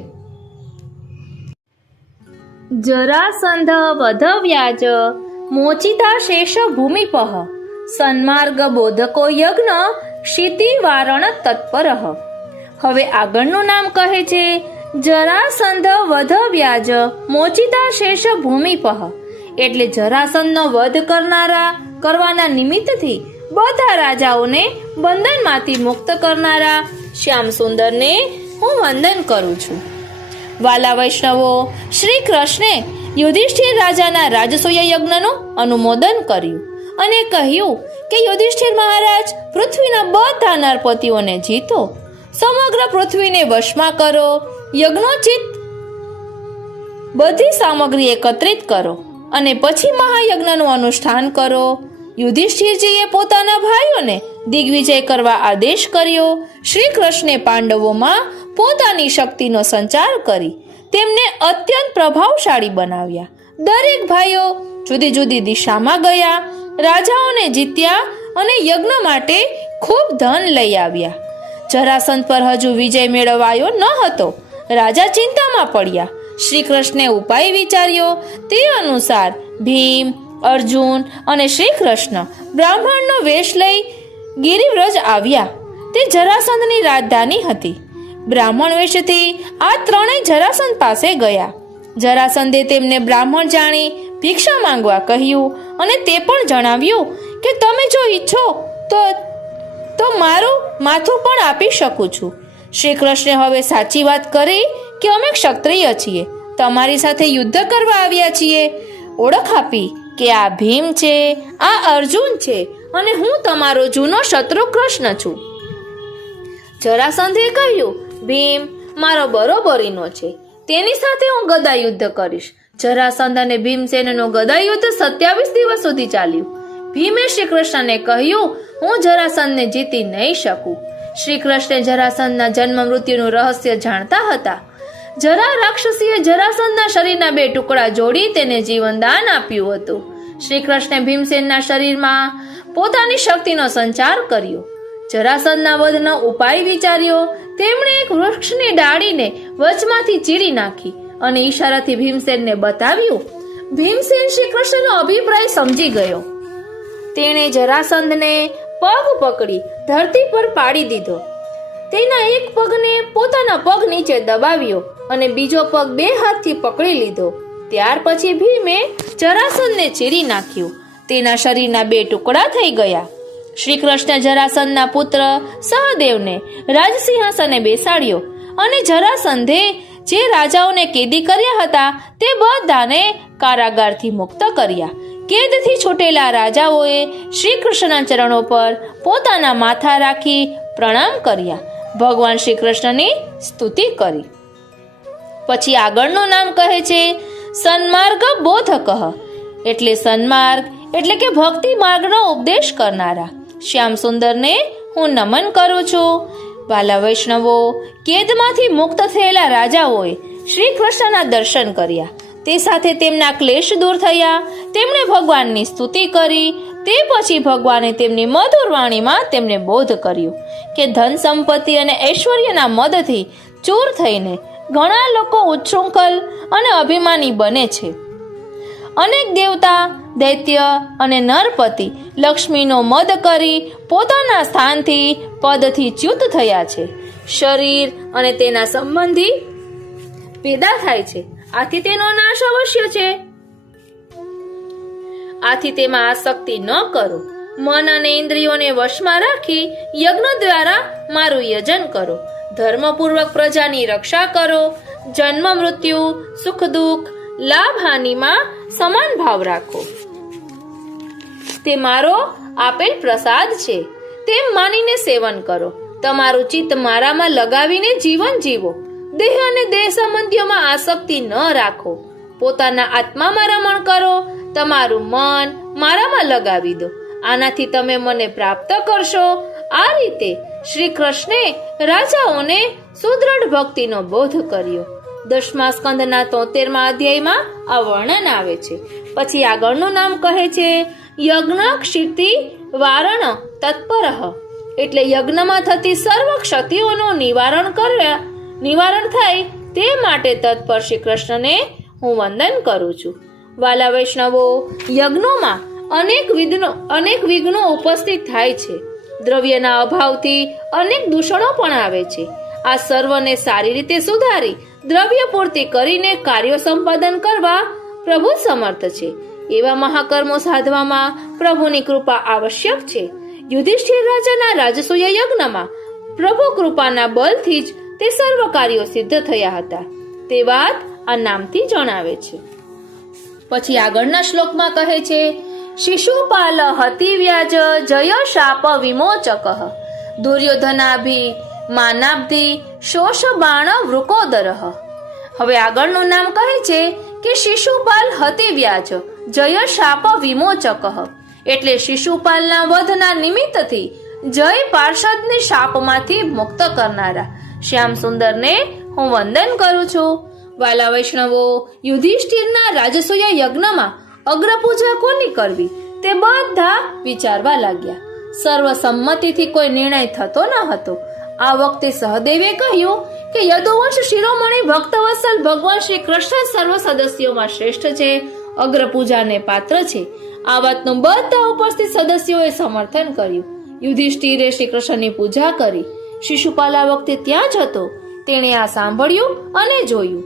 જરાસંધ વધ વ્યાજ મોચિતા શેષ ભૂમિપઃ સન્માર્ગ બોધકો યજ્ઞ ક્ષિતિ વારણ તત્પરઃ. હવે આગળનું નામ કહે છે જરાસંધ વધ વ્યાજ મોચિતા શેષ ભૂમિપઃ. એટલે જરાસંધનો વધ કરવાના નિમિત્તથી બધા રાજાઓને બંધનમાંથી મુક્ત કરનારા શ્યામ સુંદરને હું વંદન કરું છું. વાલા વૈષ્ણવો, શ્રી કૃષ્ણે યુધિષ્ઠિર રાજાના રાજસૂય યજ્ઞનું અનુમોદન કર્યું અને કહ્યું કે યુધિષ્ઠિર મહારાજ, પૃથ્વીના બધા નરપતિઓને જીતો, સમગ્ર પૃથ્વીને વશમાં કરો, યજ્ઞોચિત બધી સામગ્રી એકત્રિત કરો અને પછી મહાયજ્ઞનું અનુષ્ઠાન કરો. યુધિષ્ઠિરજીએ પોતાના ભાઈઓને દિગ્વિજય કરવા આદેશ કર્યો. શ્રી કૃષ્ણે પાંડવોમાં પોતાની શક્તિનો સંચાર કરી તેમને અત્યંત પ્રભાવશાળી બનાવ્યા. દરેક ભાઈઓ જુદી જુદી દિશામાં ગયા, રાજાઓને જીત્યા અને યજ્ઞ માટે ખૂબ ધન લઈ આવ્યા. જરાસંધ પર હજુ વિજય મેળવાયો ન હતો. રાજા ચિંતામાં પડ્યા. શ્રી કૃષ્ણે ઉપાય વિચાર્યો. તે અનુસાર ભીમ, અર્જુન અને શ્રી કૃષ્ણ બ્રાહ્મણનો વેશ લઈ ગિરિવ્રજ આવ્યા. તે જરાસંધની રાજધાની હતી. બ્રાહ્મણ વેશથી આ ત્રણેય જરાસંધ પાસે ગયા. જરાસંધે તેમને બ્રાહ્મણ જાણી ભિક્ષા માંગવા કહ્યું અને તે પણ જણાવ્યું કે તમે જો ઈચ્છો તો મારું માથું પણ આપી શકું છું. શ્રી કૃષ્ણે હવે સાચી વાત કરી કે અમે ક્ષત્રિય છીએ, તમારી સાથે યુદ્ધ કરવા આવ્યા છીએ. ઓળખ આપી કે આ ભીમ છે, આ અર્જુન છે અને હું તમારો જૂનો શત્રુ કૃષ્ણ છું. જરાસંધે કહ્યું, ભીમ મારો બરોબરીનો છે, તેની સાથે હું ગદા યુદ્ધ કરીશ. જરાસંધ અને ભીમસેનનું ગદા યુદ્ધ 27 દિવસ સુધી ચાલ્યું. ભીમે શ્રી કૃષ્ણને કહ્યું, હું જરાસંધને જીતી નહીં શકું. શ્રી કૃષ્ણે જરાસંધના જન્મ મૃત્યુનું રહસ્ય જાણતા હતા. જરા રાક્ષસીએ જરાસંધના શરીરના 2 ટુકડા જોડી તેને જીવનદાન આપ્યું હતું. શ્રી કૃષ્ણે ભીમસેનના શરીરમાં પોતાની શક્તિનો સંચાર કર્યો. જરાસંધના વધનો ઉપાય વિચાર્યો. તેમણે એક વૃક્ષની ડાળીને વચમાંથી ચીરી નાખી અને ઈશારાથી ભીમસેનને બતાવ્યું. ભીમસેન શ્રી કૃષ્ણનો અભિપ્રાય સમજી ગયો. તેણે જરાસંધને પગ પકડી ધરતી પર પાડી દીધો. તેના એક પગને પોતાના પગ નીચે દબાવ્યો અને બીજો પગ 2 હાથથી પકડી લીધો. ત્યાર પછી ભીમે જરાસંધને ચીરી નાખ્યું. તેના શરીરના 2 ટુકડા થઈ ગયા. શ્રી કૃષ્ણ જરાસંધના પુત્ર સહદેવને રાજસિંહાસને બેસાડ્યો અને જરાસંધે જે રાજાઓને કેદી કર્યા હતા તે બધાને કારાગારથી મુક્ત કર્યા. કેદથી છૂટેલા રાજાઓએ શ્રી કૃષ્ણના ચરણો પર પોતાના માથા રાખી પ્રણામ કર્યા. ભગવાન શ્રી કૃષ્ણની સ્તુતિ કરી. પછી આગળનું નામ કહે છે સન્માર્ગ બોધક. એટલે સન્માર્ગ એટલે કે ભક્તિ માર્ગનો ઉપદેશ કરનારા શ્યામ સુંદરને હું નમન કરું છું. વાલા વૈષ્ણવો, કેદમાંથી મુક્ત થયેલા રાજાઓએ શ્રી કૃષ્ણના દર્શન કર્યા. તે સાથે તેમના ક્લેશ દૂર થયા. તેમણે ભગવાનની સ્તુતિ કરી. તે પછી ભગવાને તેમની મધુર વાણીમાં તેમને બોધ કર્યો કે ધન સંપત્તિ અને ઐશ્વર્યના મદથી ચૂર થઈને ઘણા લોકો ઉચ્છૃંખલ અને અભિમાની બને છે. અનેક દેવતા, દૈત્ય અને નરપતિ લક્ષ્મીનો મદ કરી પોતાના સ્થાનથી પદથી ચ્યુત થયા છે. શરીર અને તેના સંબંધી પેદા થાય છે, આથી તેનો નાશ અવશ્ય છે. આથી તેમાં આસક્તિ ન કરો. મન અને ઇન્દ્રિયોને વશમાં રાખી યજ્ઞ દ્વારા મારું યજન કરો. ધર્મપૂર્વક પ્રજાની રક્ષા કરો. જન્મ મૃત્યુ, સુખ દુઃખ, લાભ હાનિમાં સમાન ભાવ રાખો. તે મારો આપેલ પ્રસાદ છે તેમ માનીને સેવન કરો. તમારું ચિત્ત મારામાં લગાવીને જીવન જીવો. દેહ અને દેહ સંબંધીઓમાં આસક્તિ ન રાખો. પોતાના આત્મામાં રમણ કરો. તમારું મન મારામાં લગાવી દો. આનાથી તમે મને પ્રાપ્ત કરશો. આ રીતે શ્રી કૃષ્ણે રાજાઓને સુદૃઢ ભક્તિનો બોધ કર્યો. 10મા સ્કંદના 73મા અધ્યાયમાં આ વર્ણન આવે છે. પછી આગળનું નામ કહે છે યજ્ઞ ક્ષિતિ વારણ તત્પરઃ, એટલે યજ્ઞમાં થતી સર્વ ક્ષતિઓનું નિવારણ થાય તે માટે તત્પર શ્રી કૃષ્ણને હું વંદન કરું છું. વાલા વૈષ્ણવો, યજ્ઞોમાં અનેક વિઘ્નો ઉપસ્થિત થાય છે. દ્રવ્યના અભાવથી અનેક દૂષણો પણ આવે છે. આ સર્વને સારી રીતે સુધારી દ્રવ્ય પૂર્તિ કરીને કાર્યો સંપાદન કરવા પ્રભુ સમર્થ છે. એવા મહાકર્મો સાધવામાં પ્રભુની કૃપા આવશ્યક છે. યુધિષ્ઠિર રાજાના રાજસૂય યજ્ઞમાં પ્રભુ કૃપાના બળથી જ તે સર્વ કાર્યો સિદ્ધ થયા હતા. તે વાત આ નામથી જણાવે છે. પછી આગળના શ્લોકમાં કહે છે શિશુપાલ હતિવ્યાજ જય શાપ વિમોચક દુર્યોધનાભિ માનાબ્ધિ શોષ બાણ વૃકોદરઃ. હવે આગળનું નામ કહે છે કે શિશુપાલ હતિવ્યાજ જય શાપ વિમોચક, એટલે શિશુપાલના વધના નિમિત્તથી જય પાર્ષદને શાપમાંથી મુક્ત કરનારા શ્યામ સુંદરને હું વંદન કરું છું. વાલા વૈષ્ણવો, યુધિષ્ઠિરના રાજસૂય યજ્ઞમાં અગ્રપૂજા કોની કરવી તે બધા વિચારવા લાગ્યા. સર્વસંમતિથી કોઈ નિર્ણય થતો ન હતો. આ વખતે સહદેવે કહ્યું કે યદુવંશ શિરોમણી ભક્તવત્સલ ભગવાન શ્રી કૃષ્ણ સર્વ સદસ્યોમાં શ્રેષ્ઠ છે, અગ્રપૂજાને પાત્ર છે. આ વાતનું બધા ઉપસ્થિત સદસ્યોએ સમર્થન કર્યું. યુધિષ્ઠિરે શ્રી કૃષ્ણની પૂજા કરી. શિશુપાલ આ વખતે ત્યાં જ હતો. તેણે આ સાંભળ્યું અને જોયું.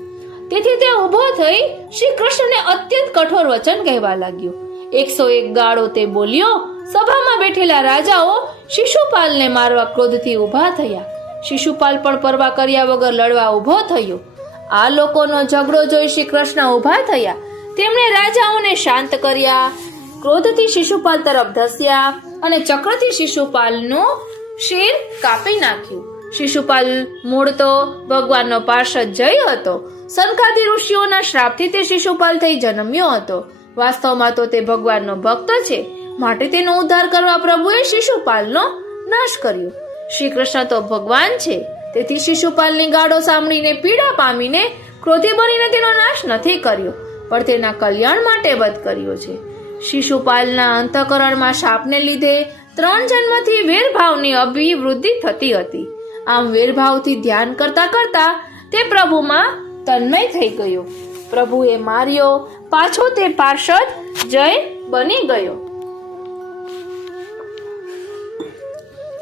તેથી તે ઊભો થઈ શ્રી કૃષ્ણને અત્યંત કઠોર વચન કહેવા લાગ્યો. 101 ગાળો તે બોલ્યો. સભામાં બેઠેલા રાજાઓ શિશુપાલને મારવા ક્રોધથી ઊભા થયા. શિશુપાલ પણ પરવા કર્યા વગર લડવા ઊભો થયો. આ લોકોનો ઝઘડો જોઈ શ્રી કૃષ્ણ ઊભા થયા. તેમણે રાજાઓને શાંત કર્યા. ક્રોધથી શિશુપાલ તરફ ધસ્યા અને ચક્રથી શિશુપાલનું શિર કાપી નાખ્યું. શિશુપાલ મૂળ તો ભગવાનનો પાર્ષદ જય હતો. સનકાદી ઋષિઓના શ્રાપથી તે શિશુપાલ થઈ જન્મ્યો હતો. વાસ્તવમાં તો તે ભગવાનનો ભક્ત છે, માટે તેનો ઉદ્ધાર કરવા પ્રભુએ શિશુપાલનો નાશ કર્યો. શ્રી કૃષ્ણ તો ભગવાન છે, તેથી શિશુપાલની ગાળો સાંભળીને પીડા પામીને ક્રોધી બનીને તેનો નાશ નથી કર્યો, પણ તેના કલ્યાણ માટે વધ કર્યો છે. શિશુપાલના અંતઃકરણમાં શાપને લીધે 3 જન્મથી વેરભાવની અભિવૃદ્ધિ થતી હતી. આમ વેરભાવથી ધ્યાન કરતા કરતા તે પ્રભુમાં તન્મય થઈ ગયો. પ્રભુએ માર્યો. પાછો તે પાર્ષદ જય બની ગયો.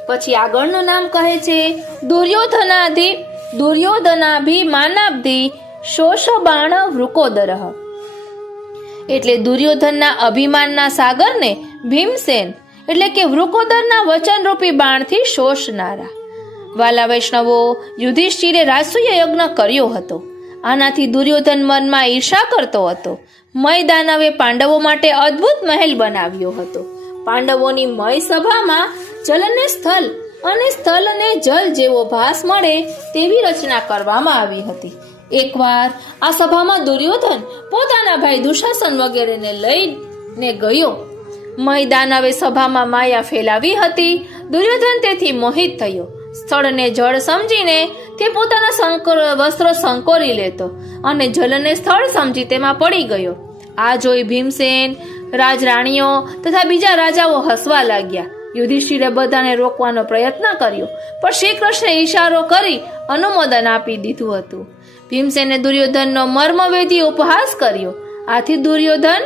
પછી આગળનું નામ કહે છે દુર્યોધનાભિમાનાબ્ધિ શોષ બાણ વૃકોદરઃ, એટલે દુર્યોધનના અભિમાનના સાગરને ભીમસેન એટલે કે વૃકોદરના વચનરૂપી બાણથી શોષનારા. વાલા વૈષ્ણવો, યુધિષ્ઠિરે રાજસૂય યજ્ઞ કર્યો હતો. આનાથી દુર્યોધન મનમાં ઈર્ષા કરતો હતો. મય દાનવે પાંડવો માટે અદ્ભુત મહેલ બનાવ્યો હતો. પાંડવોની મય સભામાં જલને સ્થલ અને સ્થલને જલ જેવો ભાસ મળે તેવી રચના કરવામાં આવી હતી. એકવાર આ સભામાં દુર્યોધન પોતાના ભાઈ દુશાસન વગેરેને લઈને ગયો. મહિદાનવે સભામાં માયા ફેલાવી હતી. દુર્યોધન તેથી મોહિત થયો. સ્થળને જળ સમજીને તે પોતાના વસ્ત્રો સંકોરી લેતો અને જલને સ્થળ સમજી તેમાં પડી ગયો. આ જોઈ ભીમસેન, રાજરાણીઓ તથા બીજા રાજાઓ હસવા લાગ્યા. યુધિષ્ઠિરે બધાને રોકવાનો પ્રયત્ન કર્યો, પણ શ્રી કૃષ્ણે ઈશારો કરી અનુમોદન આપી દીધું હતું. ભીમસેને દુર્યોધનનો મર્મવેદી ઉપહાસ કર્યો. આથી દુર્યોધન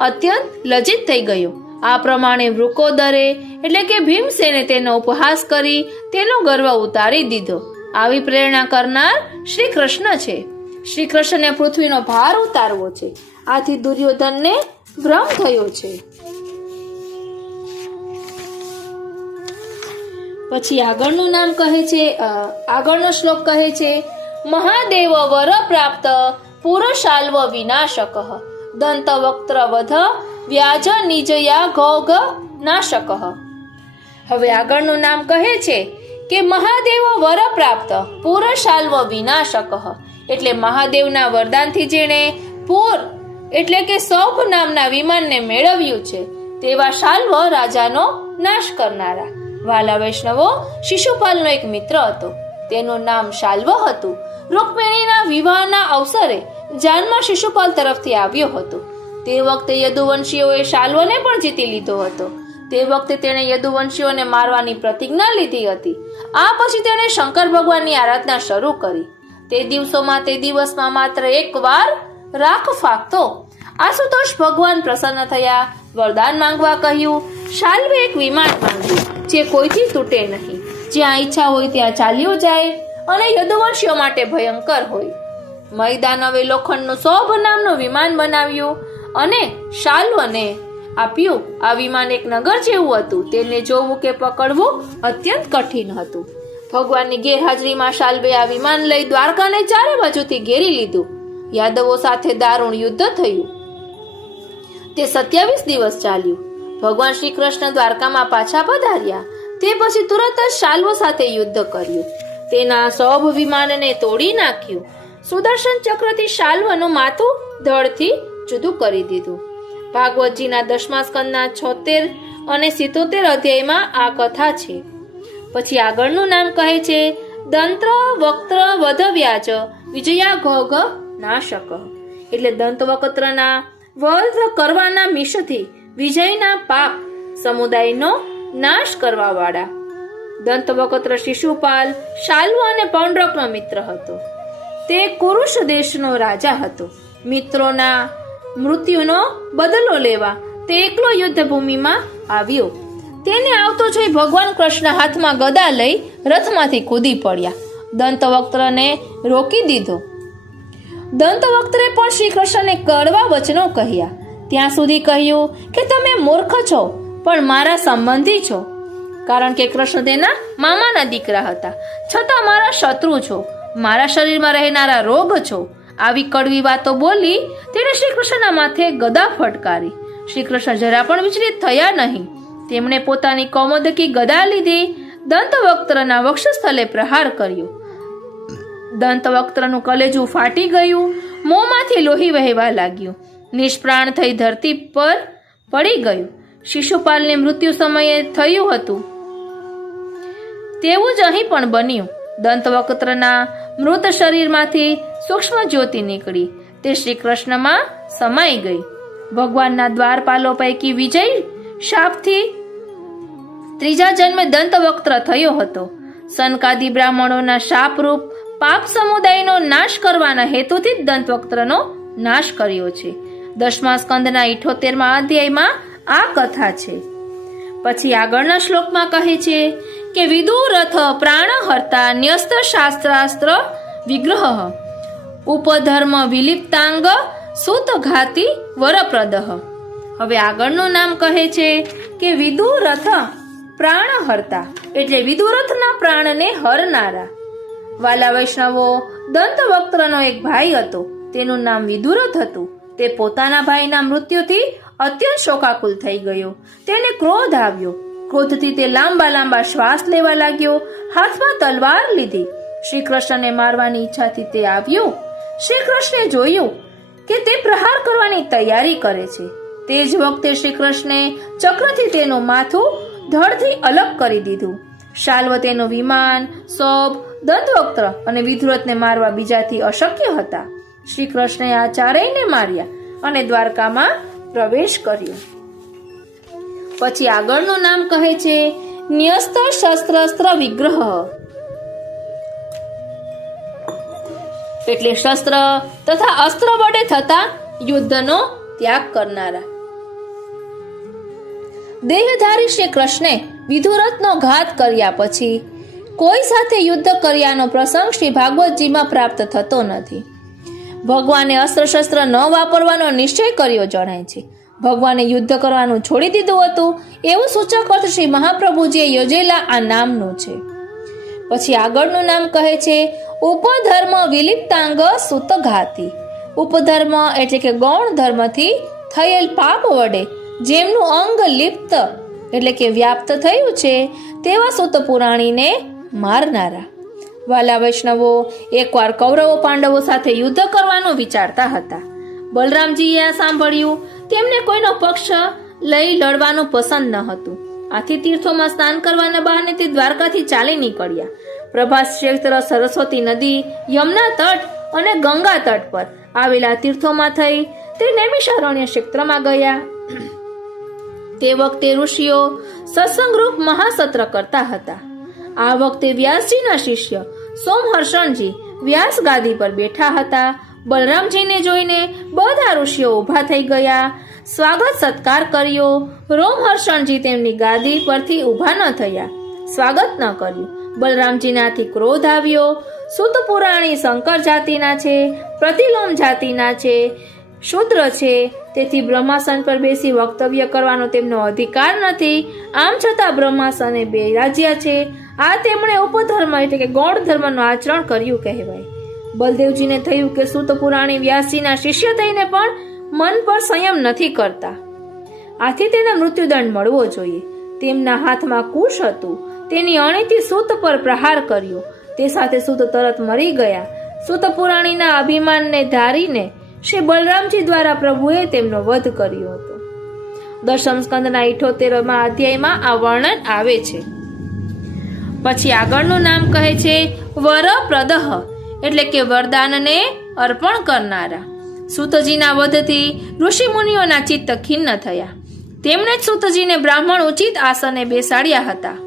અત્યંત લજ્જિત થઈ ગયો. આ પ્રમાણે વૃકોદરે એટલે કે ભીમસેને તેનો ઉપહાસ કરી તેનો ગર્વ ઉતારી દીધો. આવી પ્રેરણા કરનાર શ્રી કૃષ્ણ છે. શ્રી કૃષ્ણને પૃથ્વીનો ભાર ઉતારવો છે. આથી દુર્યોધનને ભ્રમ થયો છે. પછી આગળનું નામ કહે છે, આગળનો શ્લોક કહે છે, મહાદેવ વર પ્રાપ્ત પુરુષાલ્વ વિનાશક દંતવક્ત્ર વધ વ્યાજ નિજયા ઘોગ નાશક. હવે આગળનું નામ કહે છે કે મહાદેવ વર પ્રાપ્ત પુરુષાલ્વ વિનાશક, એટલે મહાદેવના વરદાનથી જેણે પૂર એટલે કે સૌભ નામના વિમાનને મેળવ્યું છે તેવા શાલ્વ રાજાનો નાશ કરનારા. વાલા વૈષ્ણવો, શિશુપાલનો એક મિત્ર હતો. તેનું નામ શાલ્વ હતું. રૂકમિણીના વિવાહના અવસરે જાનમાં શિશુપાલ તરફથી આવ્યો હતો. તે વખતે યદુવંશીઓએ શાલ્વને પણ જીતી લીધો હતો. તે વખતે તેણે યદુવંશીઓને મારવાની પ્રતિજ્ઞા લીધી હતી. આ પછી તેણે શંકર ભગવાનની આરાધના શરૂ કરી. તે દિવસમાં માત્ર એક વાર રાખ ફાંકતો. આશુતોષ ભગવાન પ્રસન્ન થયા. વરદાન માંગવા કહ્યું. શાલ્વે એક વિમાન માંગ્યું જે કોઈથી તૂટે નહીં, જ્યાં ઈચ્છા હોય ત્યાં ચાલ્યો જાય અને યદુવંશીઓ માટે ભયંકર હોય. મહિદાનવે લોખંડનું સૌભ નામનું વિમાન બનાવ્યું અને શાલ્વને આપ્યું. આ વિમાન એક નગર જેવું હતું. તેને જોવું કે પકડવું અત્યંત કઠિન હતું. ભગવાનની ગેરહાજરીમાં શાલ્વે આ વિમાન લઈ દ્વારકાને ચારે બાજુથી ઘેરી લીધું. યાદવો સાથે દારૂણ યુદ્ધ થયું. તે 27 દિવસ ચાલ્યું. ભગવાન શ્રી કૃષ્ણ દ્વારકામાં પાછા પધાર્યા. તે પછી તુરત જ શાલ્વ સાથે યુદ્ધ કર્યું. તેના સૌભ વિમાનને તોડી નાખ્યું. સુદર્શન ચક્રથી શાલ્વનું માથું ધડથી જુદું કરી દીધું. ભાગવતજીના 10મા સ્કંદના 76 અને 77 અધ્યાયમાં આ કથા છે. પછી આગળનું નામ કહે છે, દંત્ર વક્ત્ર વધ વ્યાજ વિજયા ઘોગ નાશક, એટલે દંતવક્ત્રના વધ કરવાના મિશથી વિજયના પાપ સમુદાયનો નાશ કરવા વાળા. દંતવક્ત્ર શિશુપાલ શાલ્વ અને પૌંડ્રકનો મિત્ર હતો. તે કુરુષ દેશનો રાજા હતો. મિત્રોના મૃત્યુનો બદલો લેવા તે એકલો યુદ્ધ ભૂમિમાં આવ્યો. તેને આવતો જોઈ ભગવાન કૃષ્ણ હાથમાં ગદા લઈ રથમાંથી કૂદી પડ્યા. દંતવક્ત્રને રોકી દીધો. દંતવક્ત્રે પણ શ્રી કૃષ્ણને કડવા વચનો કહ્યા. ત્યાં સુધી કહ્યું કે તમે મૂર્ખ છો પણ મારા સંબંધી છો, કારણ કે કૃષ્ણ તેના મામાના દીકરા હતા. છતાં મારા શત્રુ છો, મારા શરીરમાં રહેનારા રોગ છો. આવી કડવી વાતો બોલી તેણે શ્રી કૃષ્ણના માથે ગદા ફટકારી. શ્રી કૃષ્ણ જરા પણ વિચલિત થયા નહીં. તેમણે પોતાની કૌમોદકી ગદા લીધી. દંતવક્ત્રના વક્ષસ્થલે પ્રહાર કર્યો. દંતવક્ત્રનું કલેજું ફાટી ગયું. મોંમાંથી લોહી વહેવા લાગ્યું. નિષ્પ્રાણ થઈ ધરતી પર પડી ગયું. શિશુપાલને મૃત્યુ સમયે થયું હતું તેવું જ અહીં પણ બન્યું. દંતવક્ત્રના મૃત શરીરમાંથી સૂક્ષ્મ જ્યોતિ નીકળી. તે શ્રી કૃષ્ણમાં સમાઈ ગઈ. ભગવાનના દ્વારપાલો પૈકી વિજય શાપથી ત્રીજા જન્મે દંતવક્ત્ર થયો હતો. સનકાદી બ્રાહ્મણોના શાપરૂપ પાપ સમુદાયનો નાશ કરવાના હેતુથી જ દંતવક્ત્રનો નાશ કર્યો છે. 10મા સ્કંદના 78મા અધ્યાયમાં આ કથા છે. પછી આગળના શ્લોકમાં કહે છે કે વિદુરથ પ્રાણહર્તા ન્યસ્ત શાસ્ત્રાસ્ત્ર વિગ્રહ ઉપધર્મ વિલિપ્તાંગ સુતઘાતી વરપ્રદઃ. હવે આગળનું નામ કહે છે કે વિદુરથ પ્રાણહર્તા, એટલે વિદુરથના પ્રાણને હરનારા. વાલા વૈષ્ણવો, દંતવક્ત્રનો એક ભાઈ હતો. તેનું નામ વિદુરથ હતું. તે પોતાના ભાઈના મૃત્યુથી અત્યંત શોકાકુલ થઈ ગયો. તેને ક્રોધ આવ્યો. ક્રોધથી તે લાંબા શ્વાસ લેવા લાગ્યો. હાથમાં તલવાર લીધી. શ્રી કૃષ્ણને મારવાની ઈચ્છાથી તે આવ્યો. શ્રી કૃષ્ણે જોયું કે તે પ્રહાર કરવાની તૈયારી કરે છે. તે જ વખતે શ્રી કૃષ્ણે ચક્રથી તેનું માથું ધડથી અલગ કરી દીધું. શાલ્વ તેનું વિમાન, સૌભ, દંતવક્ત્ર અને વિધુરથને મારવા બીજાથી અશક્ય હતા. શ્રી કૃષ્ણે આ ચારેયને માર્યા અને દ્વારકામાં પ્રવેશ કર્યો. પછી આગળનું નામ કહે છે ન્યસ્ત શસ્ત્રસ્ત્ર વિગ્રહ, એટલે શસ્ત્ર તથા અસ્ત્ર વડે થતા યુદ્ધનો ત્યાગ કરનારા. દેહધારી શ્રી કૃષ્ણે વિધુરથનો ઘાત કર્યા પછી કોઈ સાથે યુદ્ધ કર્યાનો પ્રસંગ શ્રી ભાગવતજીમાં પ્રાપ્ત થતો નથી. ભગવાને અસ્ત્ર શસ્ત્ર ન વાપરવાનો નિશ્ચય કર્યો જણાય છે. ભગવાને યુદ્ધ કરવાનું છોડી દીધું હતું એવું સૂચક અર્થ શ્રી મહાપ્રભુજીએ યોજેલા આ નામનું છે. પછી આગળનું નામ કહે છે ઉપધર્મ વિલિપ્તાંગ સુતઘાતી. ઉપધર્મ એટલે કે ગૌણ ધર્મથી થયેલ પાપ વડે જેમનું અંગ લિપ્ત એટલે કે વ્યાપ્ત થયું છે તેવા સુત પુરાણીને મારનારા. વાલા વૈષ્ણવો, એકવાર કૌરવો પાંડવો સાથે યુદ્ધ કરવાનું વિચારતા હતા. બલરામજીએ આ સાંભળ્યું. તેમને કોઈનો પક્ષ લઈ લડવાનું પસંદ ન હતું. આથી તીર્થોમાં સ્નાન કરવાના બહાને તે દ્વારકાથી ચાલી નીકળ્યા. પ્રભાસ ક્ષેત્ર, સરસ્વતી નદી, યમુના તટ અને ગંગા તટ પર આવેલા તીર્થોમાં થઈ તે નૈમિષારણ્ય ક્ષેત્રમાં ગયા. તે વખતે ઋષિઓ સત્સંગરૂપ મહાસત્ર કરતા હતા. આ વખતે વ્યાસજીના શિષ્ય સોમહર્ષણજી વ્યાસ ગાદી પર બેઠા હતા. બલરામજીને જોઈને બધા ઋષિઓ ઊભા થઈ ગયા, સ્વાગત સત્કાર કર્યો. રોમહર્ષણજી તેમની ગાદી પરથી ઊભા ન થયા, સ્વાગત ન કર્યું. બલરામજીને આથી ક્રોધ આવ્યો. સુત પુરાણી શંકર જાતિના છે, પ્રતિલોમ જાતિના છે, શૂદ્ર છે, તેથી બ્રહ્માસન પર બેસી વક્તવ્ય કરવાનો તેમનો અધિકાર નથી. આમ છતાં બ્રહ્માસને બિરાજ્યા છે. આ તેમણે ઉપધર્મ એટલે કે ગૌણ ધર્મનું આચરણ કર્યું કહેવાય. બલદેવજીને થયું કે સુત પુરાણી વ્યાસજીના શિષ્ય થઈને પણ મન પર સંયમ નથી કરતા, આથી તેને મૃત્યુદંડ મળવો જોઈએ. તેમના હાથમાં કુશ હતું. તેની અણીથી સુત પર પ્રહાર કર્યો. તે સાથે સુત તરત મરી ગયા. સુત પુરાણીના અભિમાનને ધારીને શ્રી બલરામજી દ્વારા પ્રભુએ તેમનો વધ કર્યો હતો. દશમ સ્કંદના 78મા અધ્યાયમાં આ વર્ણન આવે છે. પછી આગળનું નામ કહે છે વરપ્રદહ, એટલે કે વરદાનને અર્પણ કરનારા. સૂતજીના વધથી ઋષિ મુનિઓના ચિત્ત ખિન્ન થયા. તેમણે જ સૂતજીને બ્રાહ્મણ ઉચિત આસને બેસાડ્યા હતા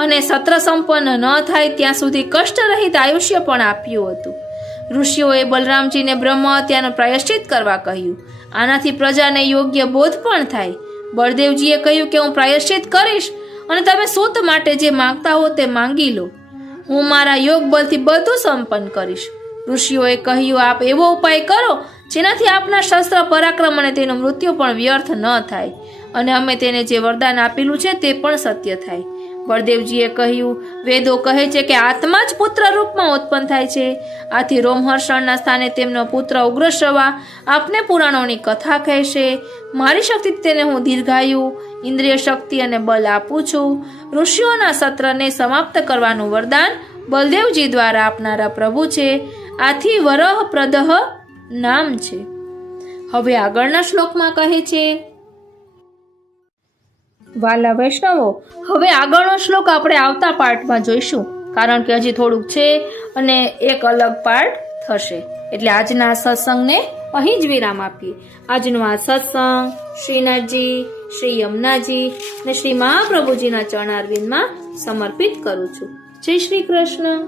અને સત્ર સંપન્ન ન થાય ત્યાં સુધી કષ્ટરહિત આયુષ્ય પણ આપ્યું હતું. ઋષિઓએ બલરામજીને બ્રહ્મ હત્યાનું પ્રાયશ્ચિત કરવા કહ્યું. આનાથી પ્રજાને યોગ્ય બોધ પણ થાય. બળદેવજીએ કહ્યું કે હું પ્રાયશ્ચિત કરીશ અને તમે સૂત માટે જે માંગતા હો તે માંગી લો. હું મારા યોગ બલથી બધું સંપન્ન કરીશ. ઋષિઓએ કહ્યું, આપ એવો ઉપાય કરો જેનાથી આપના શસ્ત્ર પરાક્રમ અને તેનું મૃત્યુ પણ વ્યર્થ ન થાય અને અમે તેને જે વરદાન આપેલું છે તે પણ સત્ય થાય. બળદેવજીએ કહ્યું, વેદો કહે છે કે આત્મા જ પુત્ર રૂપમાં ઉત્પન્ન થાય છે. આથી રોમહર્ષણના સ્થાને તેમનો પુત્ર ઉગ્રશ્રવા આપને પુરાણોની કથા કહેશે. મારી શક્તિથી તેને હું દીર્ઘાયુ, ઇન્દ્રિય શક્તિ અને બલ આપું છું. ઋષિઓના સત્રને સમાપ્ત કરવાનું વરદાન બલદેવજી દ્વારા આપનારા પ્રભુ છે. આથી વરહ પ્રદહ નામ છે. હવે આગળના શ્લોકમાં કહે છે, વાલા વૈષ્ણવો, હવે આગળનો શ્લોક આપણે આવતા પાર્ટમાં જોઈશું, કારણ કે હજી થોડુંક છે અને એક અલગ પાર્ટ થશે. એટલે આજના સત્સંગને અહીં જ વિરામ આપીએ. આજનો આ સત્સંગ શ્રીનાથજી, શ્રી યમુનાજી અને શ્રી મહાપ્રભુજીના ચરણારવિંદમાં સમર્પિત કરું છું. જય શ્રી કૃષ્ણ.